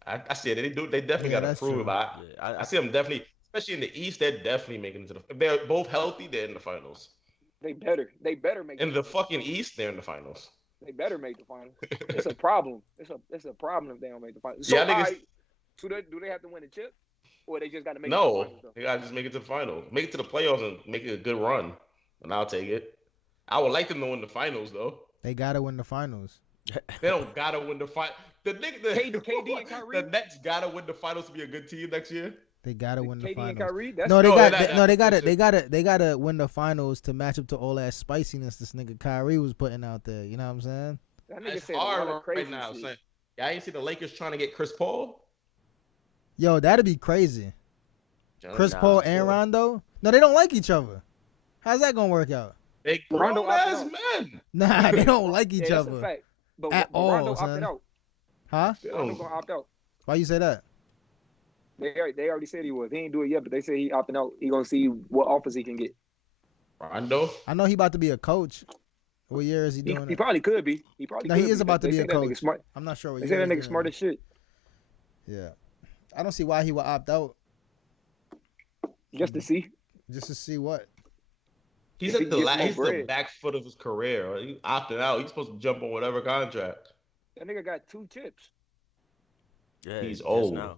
I see it. They definitely got to prove. I see them definitely. especially in the East, they're definitely making it to the. If they're both healthy, they're in the finals. They better make In the fucking East, they're in the finals. They better make the finals. It's a problem. It's a problem if they don't make the finals. So, Yeah, I think it's. So do they have to win the chip, or they just got to make it to No, the finals? Though? they gotta just make it to the finals, make it to the playoffs, and make it a good run, and I'll take it. I would like them to win the finals, though. They gotta win the finals. They don't gotta win the final. The KD and Kyrie. The Nets gotta win the finals to be a good team next year. They gotta win the KD finals. and Kyrie. That's No, they No, they gotta win the finals to match up to all that spiciness this nigga Kyrie was putting out there. You know what I'm saying? That nigga It's said a lot of hard crazy right now. shit. Son. Yeah, I ain't see the Lakers trying to get Chris Paul. Yo, that'd be crazy. Chris Paul and Rondo? No, they don't like each other. How's that gonna work out? They Rondo grown ass opted men. Nah, they don't like each That's other a fact. But at all, Rondo son. opted out. Huh? They Rondo don't- gonna opt out. Why you say that? They already said he was. He ain't do it yet, but they say he opting out. He gonna see what offers he can get. Rondo. I know he about to be a coach. What year is he He, doing he it? probably could be. He probably. No, could he is about to They be say a that nigga coach. Smart. I'm not sure what They year say that he's nigga doing smart it. as shit. Yeah. I don't see why he would opt out. Just to see. Just to see what. He's If at he the gets more he's the bread. back foot of his career. He's opting out. He's supposed to jump on whatever contract. That nigga got 2 chips. Yeah, He's just old. now.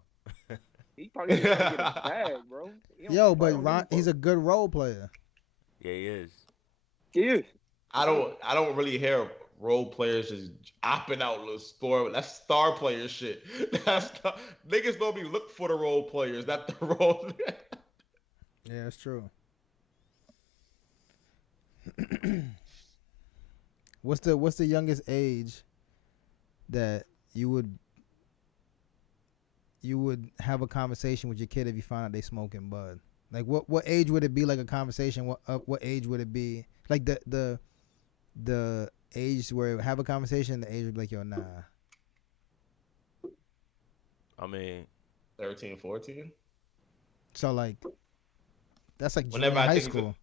He probably just trying to get a bag, bro. He don't- Yo, he but don't Ron, give a he's fuck. a good role player. Yeah, he is. He is. I don't really hear role players just opting out little sport. That's star player shit. Niggas normally look for the role players, not the role. Yeah, that's true. What's the youngest age that you would have a conversation with your kid if you find out they smoking bud? Like what age would it be like a conversation? What age would it be? Like the age where have a conversation, the age would be like, yo, nah. I mean, 13, 14? So like that's like Whenever junior I high think it's school.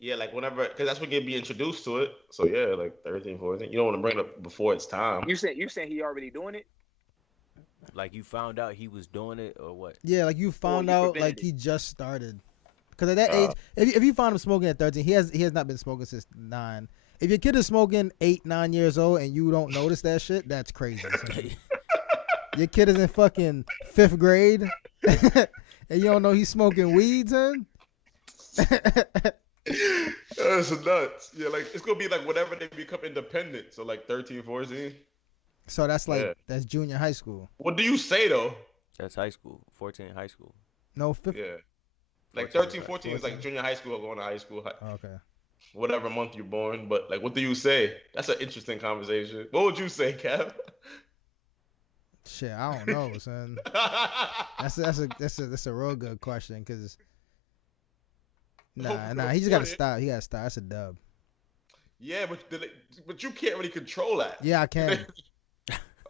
Yeah, like whenever, because that's when you'd be introduced to it. So yeah, like 13, 14. You don't want to bring it up before it's time. You saying he already doing it? like you found out he was doing it or what? Yeah, like you found you out prevented like it. he just started. Because at that age, if you find him smoking at 13, he has not been smoking since 9. If your kid is smoking 8, 9 years old and you don't notice that shit, that's crazy. son. Your kid is in fucking 5th grade and you don't know he's smoking weed, son? That's nuts. Yeah, like it's gonna be like whenever they become independent. So like 13, 14. So that's like Yeah. that's junior high school. What do you say though? That's high school. 14 high school. No, 5th. Yeah. Like 14 13, 14 is like 14. junior high school or going to high school, Okay. whatever month you're born. But like, what do you say? That's an interesting conversation. What would you say, Kev? Shit, I don't know, son. That's a real good question because nah, he just gotta stop. He gotta stop. That's a dub. Yeah, but you can't really control that. Yeah, I can.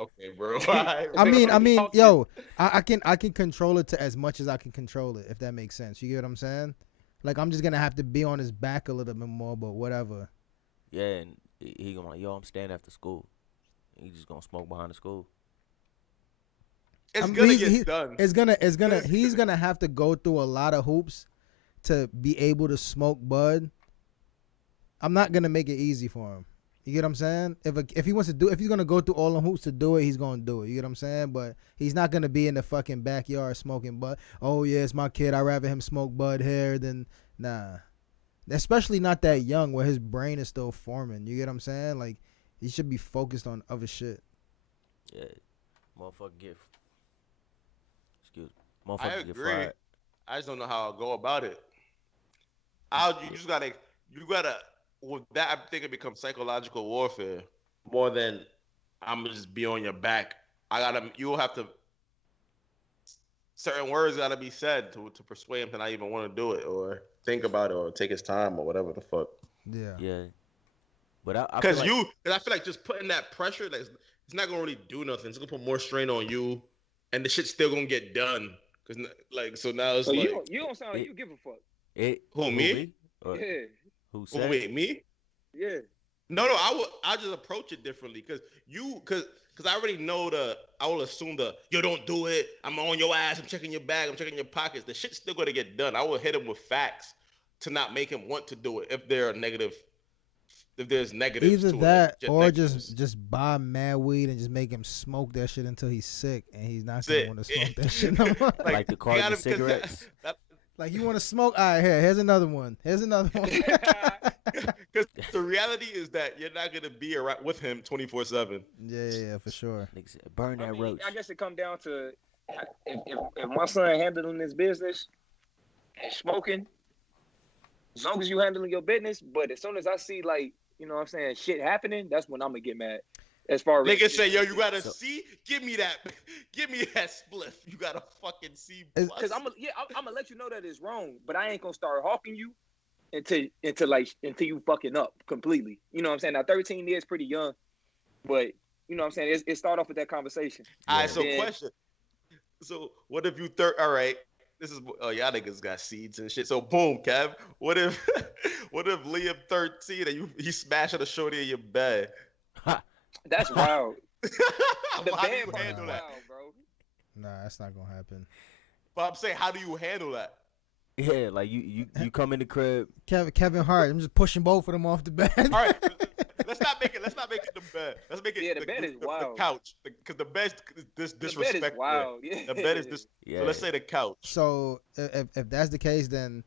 Okay, bro. Alright. I mean, yo, I can control it to as much as I can control it, if that makes sense. You get what I'm saying? Like I'm just gonna have to be on his back a little bit more, but whatever. Yeah, and he gonna like, yo, I'm staying after school. He just gonna smoke behind the school. It's I mean, gonna he's- get done. He's gonna have to go through a lot of hoops to be able to smoke bud. I'm not gonna make it easy for him. You get what I'm saying? If he wants to do, if he's gonna go through all the hoops to do it, he's gonna do it. You get what I'm saying? But he's not gonna be in the fucking backyard smoking bud. Oh yeah, it's my kid. I'd rather him smoke bud here than nah. Especially not that young, where his brain is still forming. You get what I'm saying? Like he should be focused on other shit. Yeah, motherfucker get. Excuse. I Motherfucker get agree. fried. I just don't know how I'll go about it. You just gotta with that. I think it becomes psychological warfare more than I'm gonna just be on your back. You'll have to. Certain words gotta be said to persuade him to not even want to do it or think about it or take his time or whatever the fuck. Yeah. Yeah, but I feel Because like, I feel like just putting that pressure, like, it's not gonna really do nothing. It's gonna put more strain on you, and the shit's still gonna get done. Cause like so now it's So like you don't sound like you give a fuck. it. Who, me? Or Yeah, Who oh, said? wait, me? yeah. No, I just approach it differently because I already know I will assume yo, don't do it. I'm on your ass. I'm checking your bag. I'm checking your pockets. The shit's still gonna get done. I will hit him with facts to not make him want to do it if there are negative, if there's negatives Either to it, that legit or negatives. just buy mad weed and just make him smoke that shit until he's sick and he's not That's gonna it. want to smoke that shit no more. Like the you carton gotta- of 'cause cigarettes. Like, you want to smoke? All right, here's another one. Here's another one. Because the reality is that you're not gonna be around with him 24/7. Yeah, for sure. Niggas said, burn that roach. I guess it come down to if my son handling his business and smoking, as long as you handling your business. But as soon as I see, like, you know what I'm saying, shit happening, that's when I'm gonna get mad. As far as Niggas say, yo, you gotta So- see, give me that spliff. You gotta fucking see. because I'm gonna let you know that it's wrong, but I ain't gonna start hawking you until you fucking up completely. You know what I'm saying? Now 13 years pretty young, but you know what I'm saying, it start off with that conversation. All right, so Then- question. So what if you all right, this is y'all niggas got seeds and shit. So boom, Kev. What if Liam 13 and he smashing a shorty in your bed? That's wild. The How do bad you part is handle that? wild, bro. Nah, that's not gonna happen. But I'm saying, how do you handle that? Yeah, like you come in the crib. Kevin Hart, I'm just pushing both of them off the bed. All right, let's not make it the bed. Let's make it Yeah, the bed is wild. The couch, because the bed is The bed disrespectful. is wild. Yeah. The bed is this. Yeah. So let's say the couch. So if that's the case, then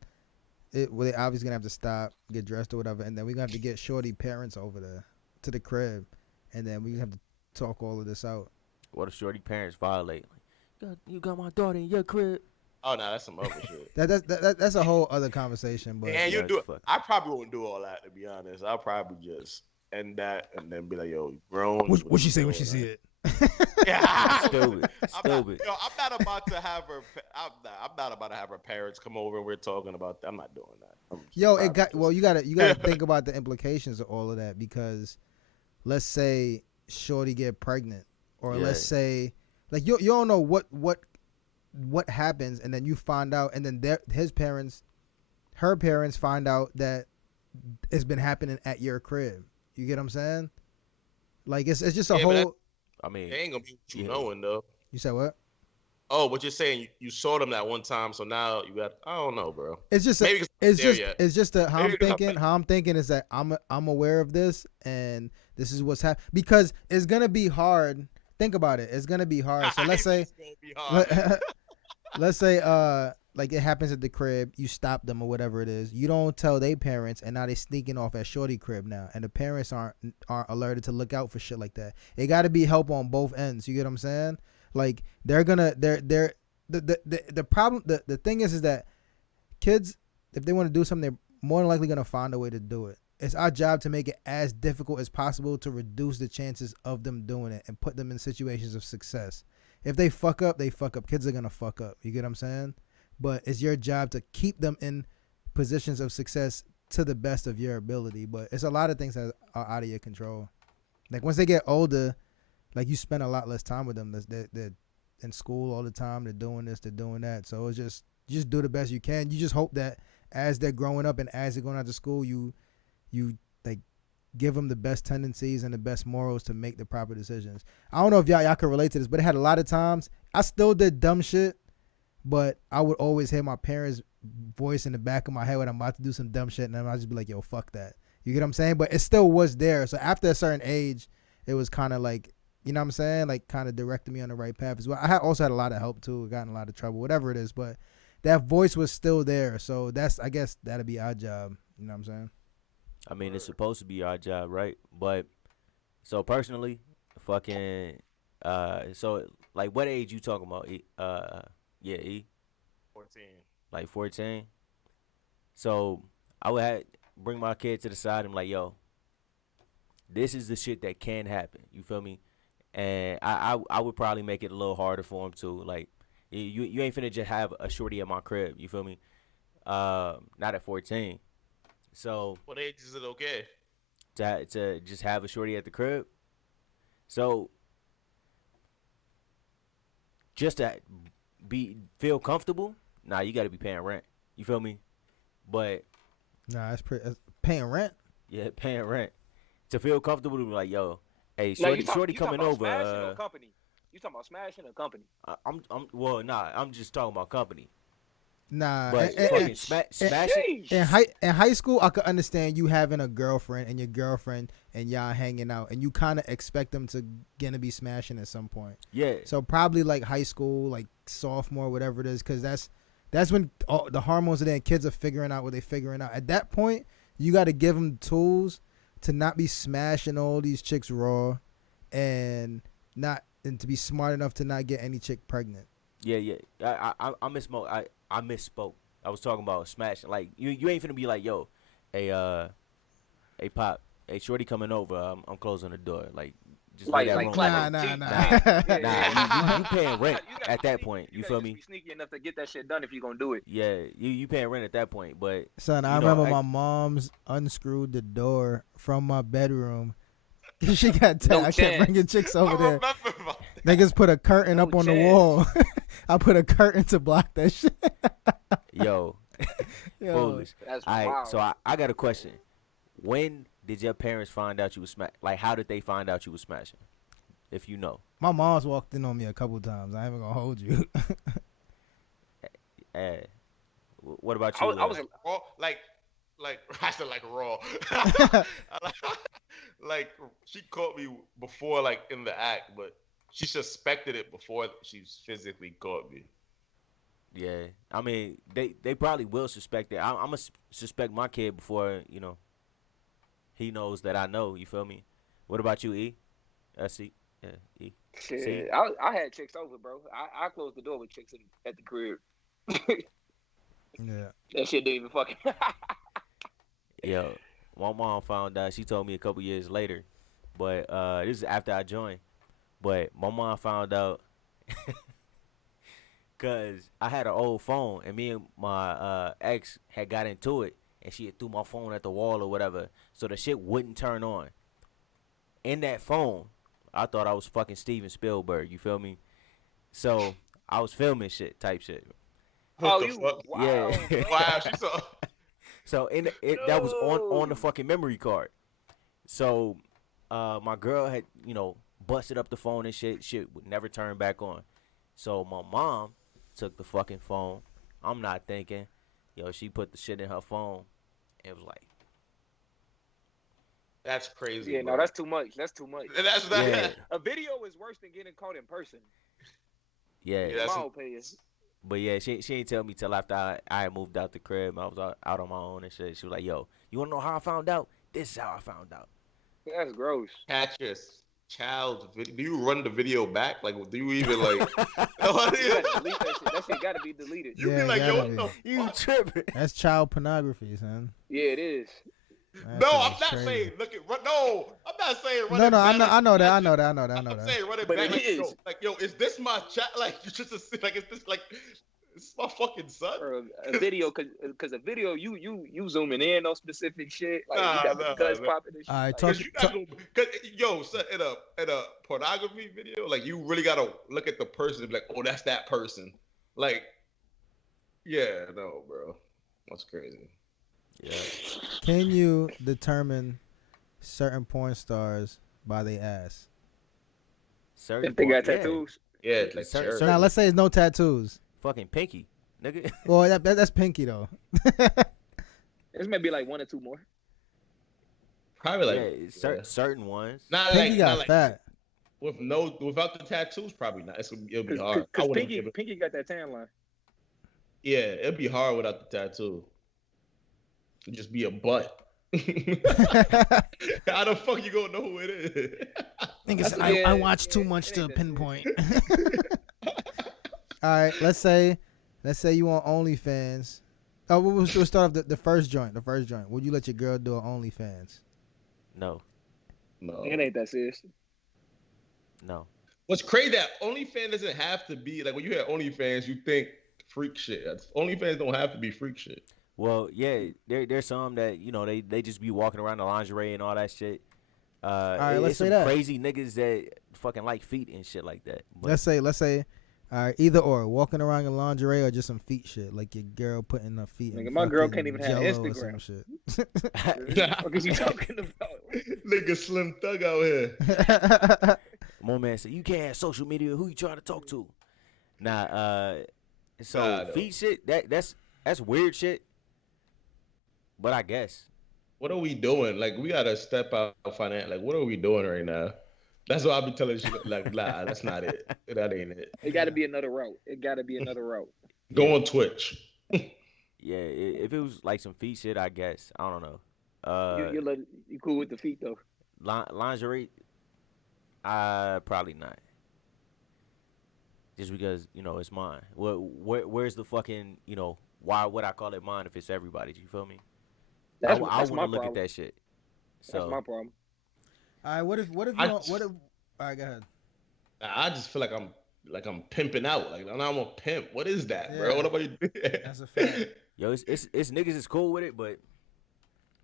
they obviously gonna have to stop, get dressed or whatever, and then we're gonna have to get shorty parents over there to the crib, and then we have to talk all of this out. What if shorty parents violate? Like, you got my daughter in your crib. Oh no, that's some other shit. That's a whole other conversation. But And you Yeah, do it. fuck. I probably won't do all that, to be honest. I'll probably just end that and then be like, yo, you grown. what she say when she see it? Yeah. Stupid. I'm not, Stupid. yo, I'm not about to have her. I'm not about to have her parents come over and we're talking about that. I'm not doing that. Yo, it got well. You gotta think about the implications of all of that, because let's say shorty get pregnant, or Yeah. let's say like you don't know what happens, and then you find out, and then her parents find out that it's been happening at your crib. You get what I'm saying? Like it's just a Yeah, but whole. I mean, They ain't gonna be what you Yeah. knowing though. You said what? Oh, but you're saying you saw them that one time, so now you got. I don't know, bro. It's just Maybe it's not there yet. it's just how I'm Maybe it's not thinking. How I'm thinking is that I'm aware of this, and this is what's happening, because it's gonna be hard. Think about it. It's gonna be hard. So let's say It's gonna be hard. let's say like it happens at the crib, you stop them or whatever it is, you don't tell their parents, and now they sneaking off at shorty crib now, and the parents aren't alerted to look out for shit like that. It got to be help on both ends. You get what I'm saying? Like they're the problem, the thing is that kids, if they want to do something, they're more than likely gonna find a way to do it. It's our job to make it as difficult as possible to reduce the chances of them doing it and put them in situations of success. If they fuck up, they fuck up. Kids are gonna fuck up. You get what I'm saying? But it's your job to keep them in positions of success to the best of your ability. But it's a lot of things that are out of your control. Like once they get older, like you spend a lot less time with them. They're in school all the time. They're doing this, they're doing that. So it's just do the best you can. You just hope that as they're growing up and as they're going out to school, you like give them the best tendencies and the best morals to make the proper decisions. I don't know if y'all can relate to this, but it had a lot of times I still did dumb shit, but I would always hear my parents' voice in the back of my head when I'm about to do some dumb shit, and I'd just be like, yo, fuck that. You get what I'm saying? But it still was there. So after a certain age, it was kind of like, you know what I'm saying? Like kind of directed me on the right path as well. I also had a lot of help too. Got in a lot of trouble, whatever it is. But that voice was still there. So I guess that'd be our job. You know what I'm saying? I mean, it's supposed to be our job, right? But so personally, fucking, so like, what age you talking about? Yeah, E, 14. like 14. So I would bring my kid to the side and be like, yo, this is the shit that can happen. You feel me? And I would probably make it a little harder for him too. Like, you ain't finna just have a shorty at my crib. You feel me? Not at 14. So What age is it okay? to just have a shorty at the crib. So just to feel comfortable, nah, you got to be paying rent. You feel me? But Nah, it's paying rent. yeah, paying rent to feel comfortable to be like, yo, hey, Now, shorty you coming talking about over. smashing or company? You talking about smashing or company? I'm just talking about company. Nah, But fucking smash it. Sheesh. in high school, I could understand you having a girlfriend and your girlfriend and y'all hanging out, and you kind of expect them to gonna be smashing at some point. Yeah. So probably like high school, like sophomore, whatever it is, because that's when all the hormones are there and kids are figuring out what they're figuring out. At that point, you got to give them tools to not be smashing all these chicks raw, and to be smart enough to not get any chick pregnant. Yeah. I misspoke. I misspoke. I was talking about smashing. Like you ain't finna be like, yo, hey pop, hey shorty coming over. I'm closing the door. Like just leave that room. Nah. You paying rent at that point. You feel me? Be sneaky enough to get that shit done if you gonna do it. Yeah, you paying rent at that point. But Son, I remember my mom's unscrewed the door from my bedroom. She got tagged. I kept bringing chicks over there. Niggas put a curtain up on the wall. I put a curtain to block that shit. Yo. Foolish. That's All right, wild. so I got a question. When did your parents find out you was like, how did they find out you was smashing? If you know. My mom's walked in on me a couple times. I ain't even gonna hold you. What about you? I was raw, like I said, like raw. Like she caught me before, like in the act, but she suspected it before she physically caught me. Yeah, I mean they probably will suspect it. I'm gonna suspect my kid before he knows that I know. You feel me? What about you, E? See, yeah, E. Shit, I had chicks over, bro. I closed the door with chicks at the crib. Yeah. That shit didn't even fucking. Yo, my mom found out. She told me a couple years later, but this is after I joined. But my mom found out because I had an old phone, and me and my ex had got into it, and she had threw my phone at the wall or whatever, so the shit wouldn't turn on. In that phone, I thought I was fucking Steven Spielberg. You feel me? So I was filming shit, type shit. What the you? fuck? Wow, Yeah. bro. Wow, she saw. So that was on the fucking memory card. So my girl had, busted up the phone and shit. Shit would never turn back on. So my mom took the fucking phone. I'm not thinking. She put the shit in her phone and was like, That's crazy. Yeah, bro. no, that's too much. That's too much. That's that. Yeah. A video is worse than getting caught in person. yeah. Yeah, In that's my opinion. But yeah, she ain't tell me till after I had moved out the crib. I was out on my own and shit. She was like, yo, you want to know how I found out? This is how I found out. That's gross. Catch your child's video. Do you run the video back? Like, do you even like? You gotta delete that shit. That shit gotta be deleted. You Yeah, be like, yo, gotta what the be. You fuck? tripping. That's child pornography, son. Yeah, it is. That No, shit I'm is not crazy. saying look at run. No, I'm not saying run. No, it no, back. I know that. I'm saying run it But back. it is. Yo, is this my chat? Like, you just like, is this like, this is my fucking son? Or a video, cause a video you zooming in on specific shit. Like Nah, you got the guts nah. popping and shit. All right, Like, talk- Cause you not gonna, cause yo, so in a pornography video, like you really gotta look at the person and be like, oh, that's that person. Like, yeah, no, bro, that's crazy. Yeah. Can you determine certain porn stars by their ass? Certain if they got part, yeah. tattoos. Yeah, like Certain- sure. Now, let's say it's no tattoos. Fucking pinky, nigga. Well, that's pinky though. There's maybe like one or two more. Probably like yeah, certain ones. not Pinky like, got not like fat. without the tattoos, probably not. It'll be hard. I Cause wouldn't give Pinky it- got that tan line. Yeah, it'd be hard without the tattoo. It'd just be a butt. How the fuck you gonna know who it is? Niggas, Yeah, I watch too yeah, much it to ain't that pinpoint. All right, let's say you on OnlyFans. Oh, we'll start off the first joint. The first joint. Would you let your girl do an OnlyFans? No. No. It ain't that serious. No. What's crazy that OnlyFans doesn't have to be like when you hear OnlyFans, you think freak shit. OnlyFans don't have to be freak shit. Well, yeah, there's some that they just be walking around the lingerie and all that shit. right, let's it's say some that. crazy niggas that fucking like feet and shit like that. But Let's say All right, either or, walking around in lingerie or just some feet shit, like your girl putting her feet in Nigga, my girl fucking can't even have Jell-O or Instagram. some shit. What the fuck is you talking about? Nigga Slim Thug out here. My man said, you can't have social media. Who you trying to talk to? Nah, so Nah, no. feet shit, that's weird shit. But I guess. What are we doing? Like, we gotta step out finance. Like, what are we doing right now? That's what I'll be telling you. Like, nah, that's not it. That ain't it. It got to be another route. It got to be another route. Go on Twitch. Yeah, if it was like some feet shit, I guess. I don't know. You cool with the feet though? Lingerie, probably not. Just because, it's mine. Where's the fucking, why would I call it mine if it's everybody's? You feel me? I want to look at that shit. So. That's my problem. All right, what if you don't, all right, go ahead. I just feel like I'm pimping out. Like, I'm a pimp. What is that, bro? What about you? That's a fact. Yo, it's niggas is cool with it, but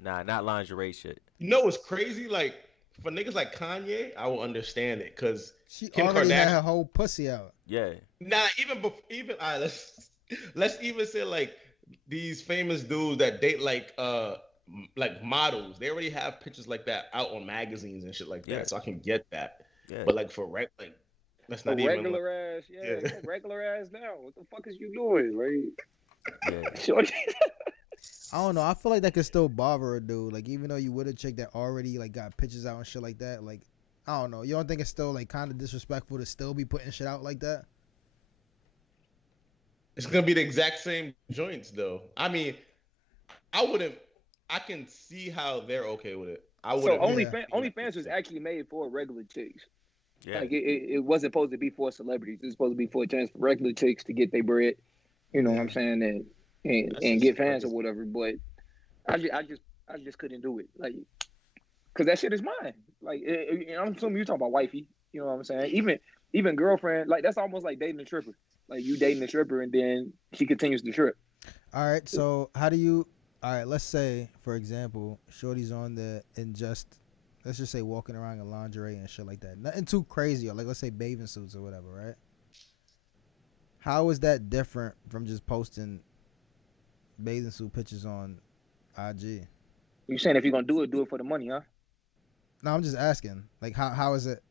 nah, not lingerie shit. You know what's crazy? Like, for niggas like Kanye, I will understand it because She Kim already had Kardashian- her whole pussy out. Yeah. Nah, let's even say like these famous dudes that date like models. They already have pictures like that out on magazines and shit like that. Yeah. So I can get that. Yeah. But like that's not even Regular ass, Yeah. regular ass now. What the fuck is you doing, right? Yeah. Shorty. I don't know. I feel like that could still bother a dude. Like, even though you with a chick that already like got pictures out and shit like that. Like, I don't know. You don't think it's still like kind of disrespectful to still be putting shit out like that? It's gonna be the exact same joints though. I mean, I can see how they're okay with it. I would. So OnlyFans was actually made for regular chicks. Yeah. Like it wasn't supposed to be for celebrities. It was supposed to be for a chance for regular chicks to get their bread. You know what I'm saying? And get fans or whatever. But I just couldn't do it. Like, cause that shit is mine. Like, I'm assuming you're talking about wifey. You know what I'm saying? Even girlfriend. Like, that's almost like dating a stripper. Like, you dating a stripper and then she continues to strip. All right. So how do you? All right. Let's say, for example, shorty's on the let's just say walking around in lingerie and shit like that. Nothing too crazy, or like let's say bathing suits or whatever, right? How is that different from just posting bathing suit pictures on IG? You saying if you're gonna do it for the money, huh? No, I'm just asking. Like, how is it?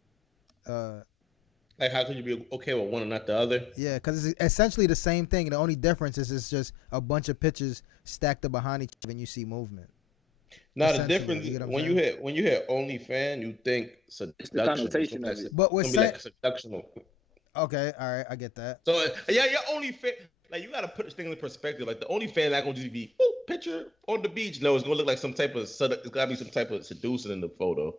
Like, how could you be okay with one and not the other? Yeah, because it's essentially the same thing. The only difference is it's just a bunch of pictures stacked up behind each other and you see movement. Now the Essentially, difference you get what I'm when you hear OnlyFans, you think seduction. It's the connotation of it. But It's gonna be like seductional. Okay, all right, I get that. So yeah, your OnlyFans, like, you gotta put this thing in perspective. Like, the OnlyFans not gonna just be picture on the beach. No, it's gonna look like it's gotta be some type of seducing in the photo.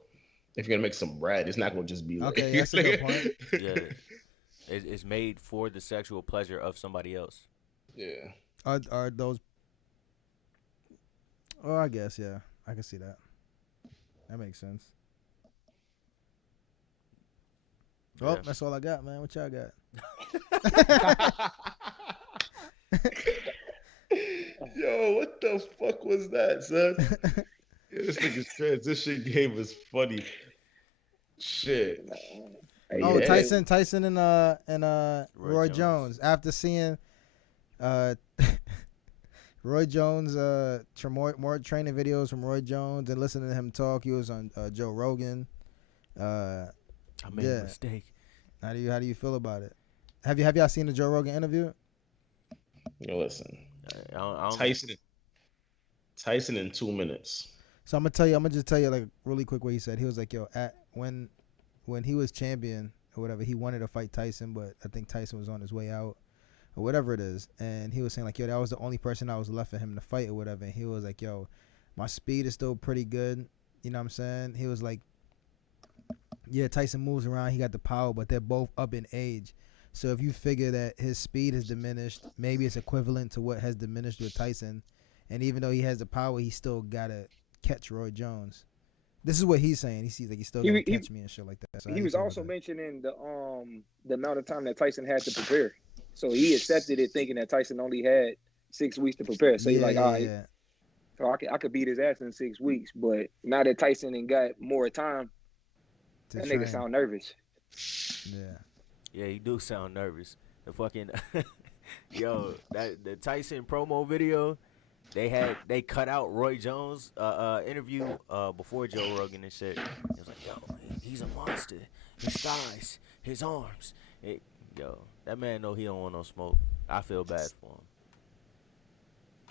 If you're gonna make some bread, it's not gonna just be like. Okay, that's a good point. Yeah. It's made for the sexual pleasure of somebody else. Yeah. Are those? Oh, I guess yeah, I can see that. That makes sense. Well, Yeah. that's all I got, man. What y'all got? Yo, what the fuck was that, son? This nigga's transition game is funny. Shit. Oh, Yeah. Tyson and Roy Jones. Jones. After seeing Roy Jones more training videos from Roy Jones and listening to him talk, he was on Joe Rogan. I made a mistake. How do you feel about it? Have y'all seen the Joe Rogan interview? Yo, listen. I don't Tyson in 2 minutes. So I'm gonna just tell you like really quick what he said. He was like, yo, when he was champion or whatever, he wanted to fight Tyson, but I think Tyson was on his way out or whatever it is. And he was saying like, yo, that was the only person that was left for him to fight or whatever. And he was like, yo, my speed is still pretty good. You know what I'm saying? He was like, yeah, Tyson moves around. He got the power, but they're both up in age. So if you figure that his speed has diminished, maybe it's equivalent to what has diminished with Tyson. And even though he has the power, he still got to catch Roy Jones. This is what he's saying. He sees like he's still gonna catch me and shit like that. So He was also mentioning the amount of time that Tyson had to prepare. So he accepted it thinking that Tyson only had 6 weeks to prepare. So he's like, all right, so I could beat his ass in 6 weeks. But now that Tyson ain't got more time, that nigga sound nervous. Yeah. Yeah, he do sound nervous. The fucking yo, that the Tyson promo video, they cut out Roy Jones interview before Joe Rogan and shit. It was like, yo, he's a monster. His thighs, his arms. Yo, that man know he don't want no smoke. I feel bad for him.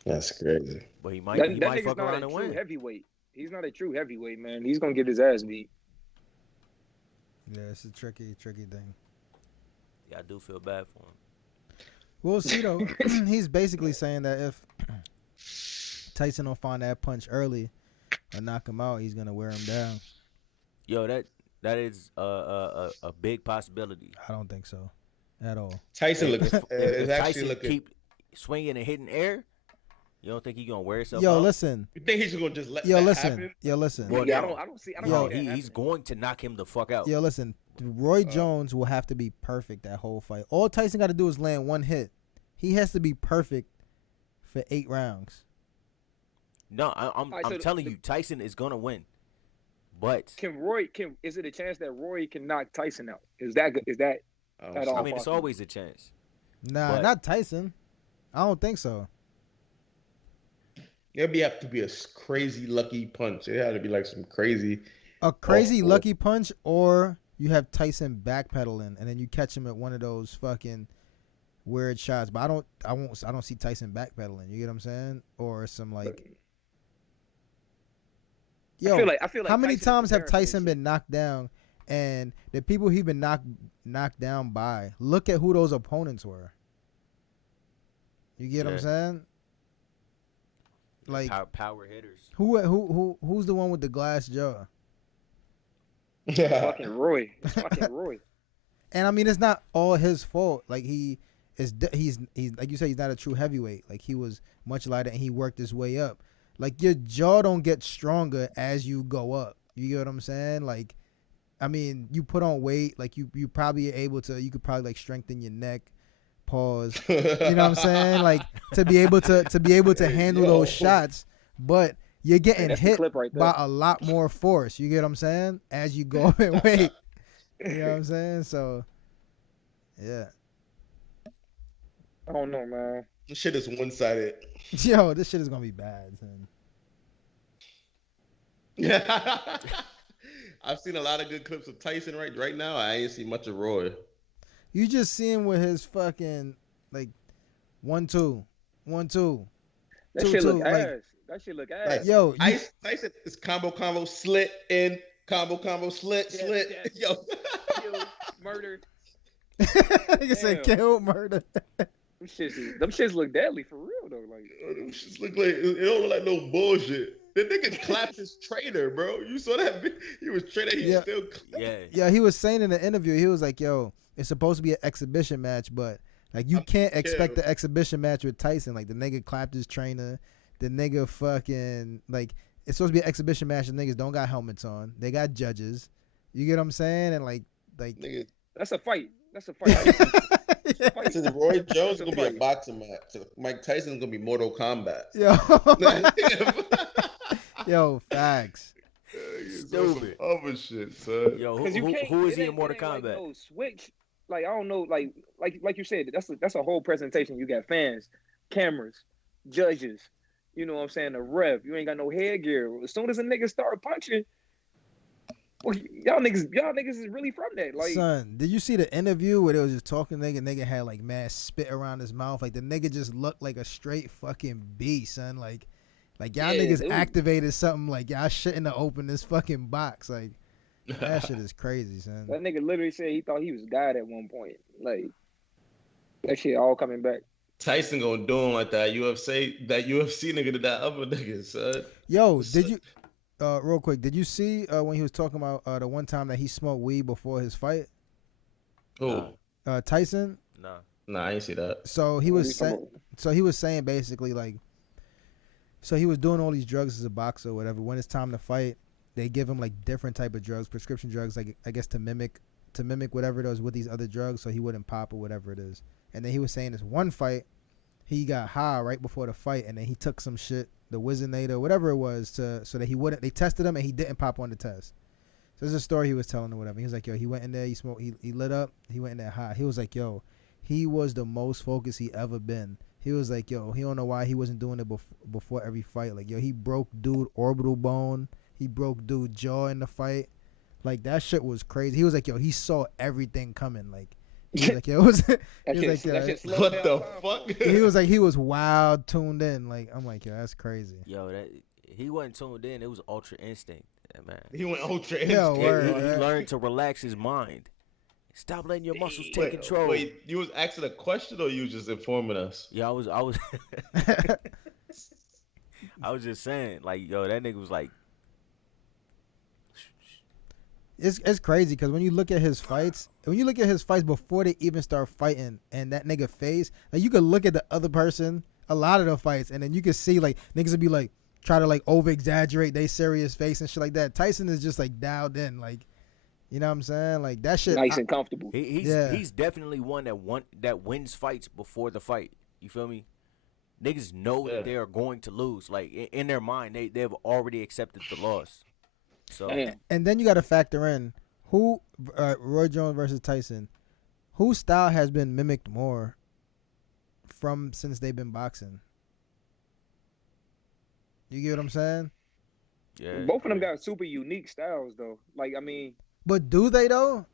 That's crazy. But he That might nigga's fuck not around a and true win. heavyweight. He's not a true heavyweight, man. He's gonna get his ass beat. Yeah, it's a tricky thing. Yeah, I do feel bad for him. We'll see though. He's basically saying that if Tyson don't find that punch early and knock him out, he's gonna wear him down. Yo, that is a big possibility. I don't think so, at all. Tyson looking. If It's actually Tyson looking. keep swinging and hitting air, you don't think he gonna wear himself Yo, out? listen. You think he's gonna just let Yo, that listen. happen? Yo, listen. Well, Yeah, no. I don't see that He's happening. going to knock him the fuck out. Yo, listen. Roy Jones will have to be perfect that whole fight. All Tyson got to do is land one hit. He has to be perfect for 8 rounds. No, I'm Alright, so telling you, Tyson is gonna win. But Is it a chance that Roy can knock Tyson out? Is that at all? I mean, it's possible? always a chance. Nah, But- not Tyson. I don't think so. It'd have to be a crazy lucky punch. It had to be like some crazy. A crazy Oh. lucky punch, or you have Tyson backpedaling, and then you catch him at one of those fucking weird shots. But I don't see Tyson backpedaling. You get what I'm saying? Or some like, yo, I feel like how many Tyson is times have preparing for this Tyson shit. been knocked down? And the people he been knocked down by, look at who those opponents were. You get what I'm Yeah. saying? Like Power hitters. who's the one with the glass jaw? Fucking Roy. It's fucking Roy. And I mean, it's not all his fault. Like he's like you say, he's not a true heavyweight. Like he was much lighter and he worked his way up. Like your jaw don't get stronger as you go up. You get what I'm saying? Like, I mean, you put on weight. Like you probably are able to. You could probably like strengthen your neck. Pause. You know what I'm saying? Like to be able to handle Yo. those shots, but you're getting That's the hit clip right there. by a lot more force. You get what I'm saying? As you go up in weight. You know what I'm saying? So, yeah. I don't know, man. This shit is one-sided. Yo, this shit is gonna be bad, son. I've seen a lot of good clips of Tyson right now. I ain't seen much of Roy. You just see him with his fucking like 1-2, 1-2. That Two, shit look two, ass. like- That shit look ass. Like, Yo, Tyson is combo slit in combo slit Yeah, slit. yeah. Yo. Kill, murder. nigga said Damn. kill, murder. Them shits look deadly for real though. Like Them shits look like it don't look like no bullshit. The nigga clapped his trainer, bro. You saw that? He was trainer. He Yeah. still clapped. Yeah. Yeah, he was saying in the interview, he was like, "Yo, it's supposed to be an exhibition match, but like you can't expect the exhibition match with Tyson. Like the nigga clapped his trainer, the nigga fucking like it's supposed to be an exhibition match. The niggas don't got helmets on. They got judges. You get what I'm saying? And like Nigga, that's a fight. That's a fight. Yeah. Fight. so Roy Jones is gonna be a Fight. boxing match. So Mike Tyson's gonna be Mortal Kombat. Yo, facts. Stupid. Other shit, son. Yo, Because you can't. who is it he in ain't- Mortal it ain't Kombat? Like no switch. Like I don't know. Like you said, that's a whole presentation. You got fans, cameras, judges. You know what I'm saying? The ref. You ain't got no headgear. As soon as a nigga start punching, well, y'all niggas is really from that. Like Son, did you see the interview where they was just talking? Nigga had like mad spit around his mouth. Like the nigga just looked like a straight fucking beast, son. Like y'all Yeah, niggas dude. activated something. Like y'all shouldn't have opened this fucking box. Like that shit is crazy, son. that nigga literally said he thought he was God at one point. Like that shit all coming back. Tyson gonna do him like that. UFC nigga to that other nigga, son. Yo, did you? Real quick, did you see when he was talking about the one time that he smoked weed before his fight? Who? Tyson. Nah. I ain't see that. So he was saying basically like, so he was doing all these drugs as a boxer or whatever. When it's time to fight, they give him like different type of drugs, prescription drugs, like I guess to mimic whatever it is with these other drugs, so he wouldn't pop or whatever it is. And then he was saying this one fight, he got high right before the fight, and then he took some shit, the Wizinator, whatever it was, so that he wouldn't. They tested him and he didn't pop on the test. So this is a story he was telling or whatever. He was like, yo, he went in there, he smoked, he lit up, he went in there high. He was like, yo, he was the most focused he ever been. He was like, yo, he don't know why he wasn't doing it before every fight. Like, yo, he broke dude orbital bone. He broke dude jaw in the fight. Like, that shit was crazy. He was like, yo, he saw everything coming. Like, he was like, yo, it was, he was like, yo, What the fuck? he was like, he was wild tuned in. Like, I'm like, yo, that's crazy. Yo, that he wasn't tuned in. It was Ultra Instinct, man. He went ultra Yo, instinct. word, He man. learned to relax his mind. Stop letting your muscles take control. Wait, you was asking a question or you was just informing us? Yeah, I was I was just saying, like, yo, that nigga was like, It's crazy because when you look at his fights, before they even start fighting, and that nigga face, like, you could look at the other person, a lot of the fights, and then you could see like niggas would be like try to like over exaggerate they serious face and shit like that. Tyson is just like dialed in, like, you know what I'm saying? Like, that shit Nice and comfortable. he's definitely one that wins fights before the fight. You feel me? Niggas know that they are going to lose. Like, in their mind, they've already accepted the loss. So Damn. And then you got to factor in who Roy Jones versus Tyson, whose style has been mimicked more from since they've been boxing. You get what I'm saying? yeah, Both of them got super unique styles, though. Like, I mean, But do they though?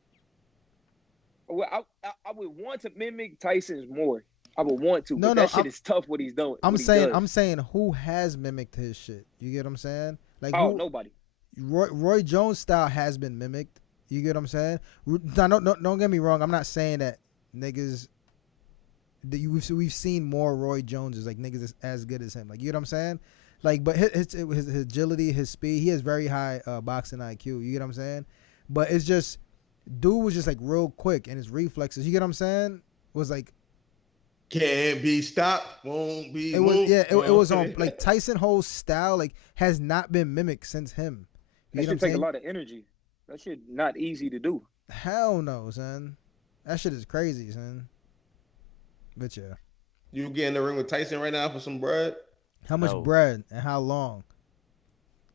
well, I would want to mimic Tyson's more. I would want to, No, but no, that shit is tough what he's doing. I'm what he saying does. who has mimicked his shit. You get what I'm saying? Like, Oh, who, nobody. Roy Jones' style has been mimicked. You get what I'm saying? Don't get me wrong. I'm not saying that niggas. We've seen more Roy Joneses, like niggas as good as him. Like, you know what I'm saying? Like, but his agility, his speed, he has very high boxing IQ. You get what I'm saying? But it's just, dude was just like real quick, and his reflexes, you get what I'm saying, was like, Can't be stopped, won't be it was moved. it was on, like, Tyson Ho's style like has not been mimicked since him. You That get what I'm shit take a saying? lot of energy. That shit not easy to do. Hell no, son. That shit is crazy, son. But yeah. You get in the ring with Tyson right now for some bread? How much No. bread and how long?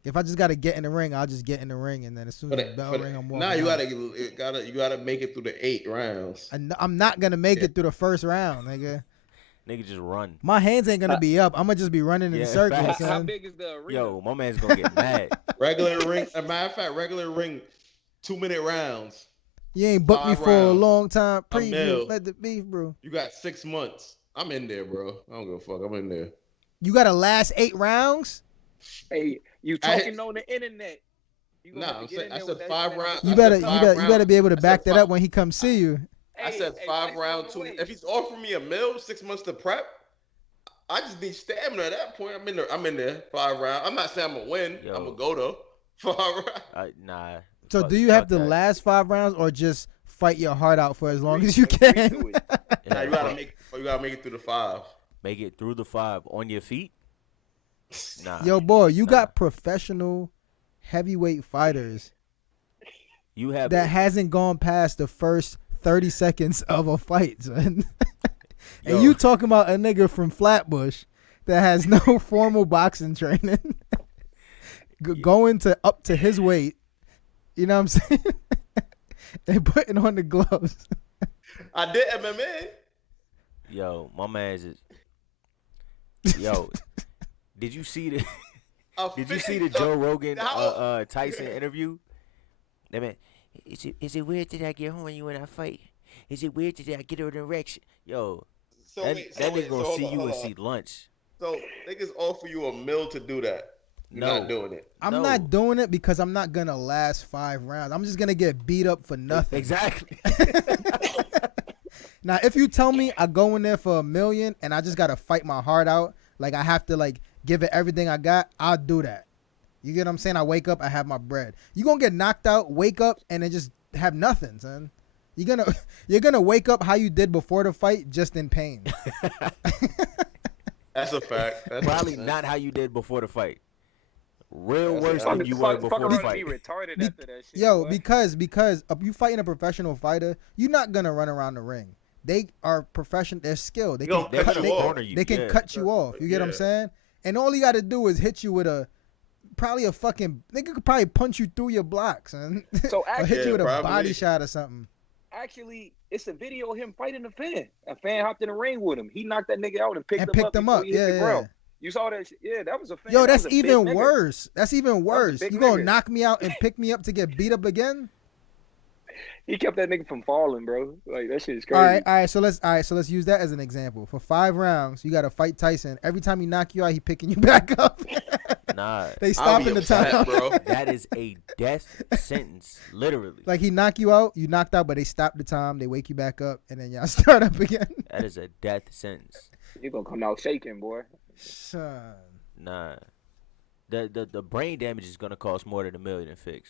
If I just gotta get in the ring, I'll just get in the ring, and then as soon as the bell ring, I'm walking. Nah, you out. gotta make it through the 8 rounds. I'm not gonna make it through the first round, nigga. nigga just run. My hands ain't gonna be up. I'm gonna just be running in Yeah, circles, facts. How son. big is the arena? Yo, my man's gonna get mad. Regular ring. As a matter of fact, regular ring, 2-minute rounds. You ain't booked me 5 for a rounds. long time. A Preview. mil. Let the beef, bro. You got 6 months. I'm in there, bro. I don't give a fuck. I'm in there. You gotta last 8 rounds. Hey, you talking on the internet? You gonna Nah, have I'm to get saying in I there said with that 5 shit. rounds. You I better said 5 you better be able to I back said that up 5 when he comes see you. I said Hey, 5 hey, round wait, 2. wait. If he's offering me a mil, 6 months to prep, I just need stamina at that point. I'm in there 5 rounds. I'm not saying I'm gonna win. Yo. I'm gonna go though. 5 rounds. Nah. So fuck- do you have fuck to that. last 5 rounds or just fight your heart out for as long Agree- as you agree can? to it. Yeah, Nah, you gotta make it through the 5. make it through the 5 on your feet. Nah. Yo, boy, you Nah. got professional heavyweight fighters You have that hasn't gone past the first 30 seconds of a fight, son. And Yo. you talking about a nigga from Flatbush that has no formal boxing training, going to up to his weight, you know what I'm saying? And putting on the gloves. I did MMA. Yo, my man's is. Yo, did you see the? Did you see the Joe Rogan Tyson interview? That man, is it weird that I get horny when I fight? Is it weird that I get an erection? Yo, So that wait, nigga gonna see you hold and on. see lunch. So niggas offer you a mil to do that. You're No. not doing it. I'm No. not doing it because I'm not gonna last 5 rounds. I'm just gonna get beat up for nothing. Exactly. Now, if you tell me I go in there for $1 million and I just gotta fight my heart out, like I have to like give it everything I got, I'll do that. You get what I'm saying? I wake up, I have my bread. You gonna get knocked out, wake up, and then just have nothing, son. You're gonna wake up how you did before the fight, just in pain. That's a fact. That's Probably 100%. not how you did before the fight. Real That's worse what than I'm- you were Fuck before the around and fight. be retarded after that shit. Yo, boy. because you fighting a professional fighter, you're not gonna run around the ring. They are professional. They're skilled. They They can gonna They're cut cut, you gonna off. corner you. they can yeah. cut you off. You get what I'm Yeah. saying? And all you got to do is hit you with probably a fucking nigga could probably punch you through your blocks, son. So Or hit actually, you with a probably. body shot or something. actually, it's a video of him fighting a fan. A fan hopped in the ring with him. He knocked that nigga out and picked him up before he hit the ground. You saw that shit? Yeah, that was a fan. Yo, That that's was a big even nigga. worse. That's even worse. big You gonna nigga. knock me out and pick me up to get beat up again? He kept that nigga from falling, bro. Like that shit is crazy. All right. So let's use that as an example. For 5 rounds, you gotta fight Tyson. Every time he knock you out, he picking you back up. Nah, They I'll stopping be the upset, time. bro. that is a death sentence, literally. Like he knock you out, you knocked out, but they stop the time. They wake you back up, and then y'all start up again. That is a death sentence. You gonna come out shaking, boy. Son. Nah, the brain damage is gonna cost more than $1 million to fix.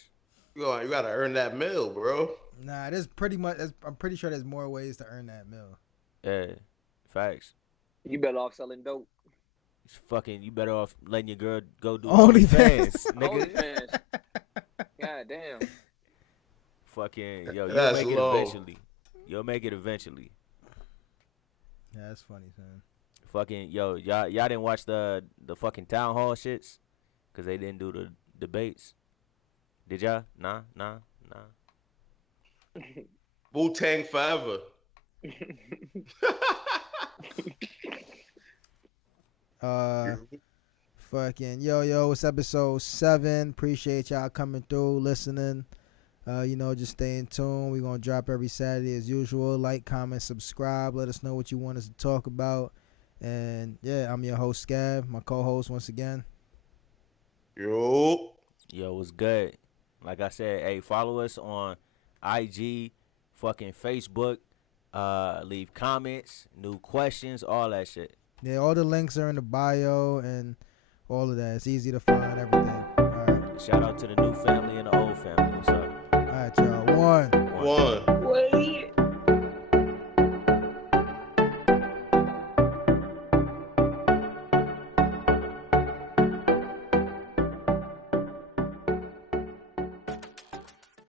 You gotta earn that meal, bro. Nah, there's pretty much. I'm pretty sure there's more ways to earn that mill. Yeah, facts. You better off selling dope. It's fucking, you better off letting your girl go do OnlyFans. OnlyFans, nigga. OnlyFans. God damn. Fucking, yo, you'll That's make low. it eventually. You'll make it eventually. Yeah, that's funny, son. Fucking, yo, y'all didn't watch the fucking town hall shits? Because they didn't do the debates. Did y'all? Nah. Wu-Tang forever. Fucking yo, it's episode 7. Appreciate y'all coming through, listening. Just stay in tune. We're gonna drop every Saturday as usual. Like, comment, subscribe. Let us know what you want us to talk about. And yeah, I'm your host, Scav. My co-host once again. Yo. Yo, what's good? Like I said, hey, follow us on IG, fucking Facebook. Leave comments, new questions, all that shit. Yeah, all the links are in the bio and all of that. It's easy to find everything. All right. Shout out to the new family and the old family. What's up? All right, y'all. 1. One.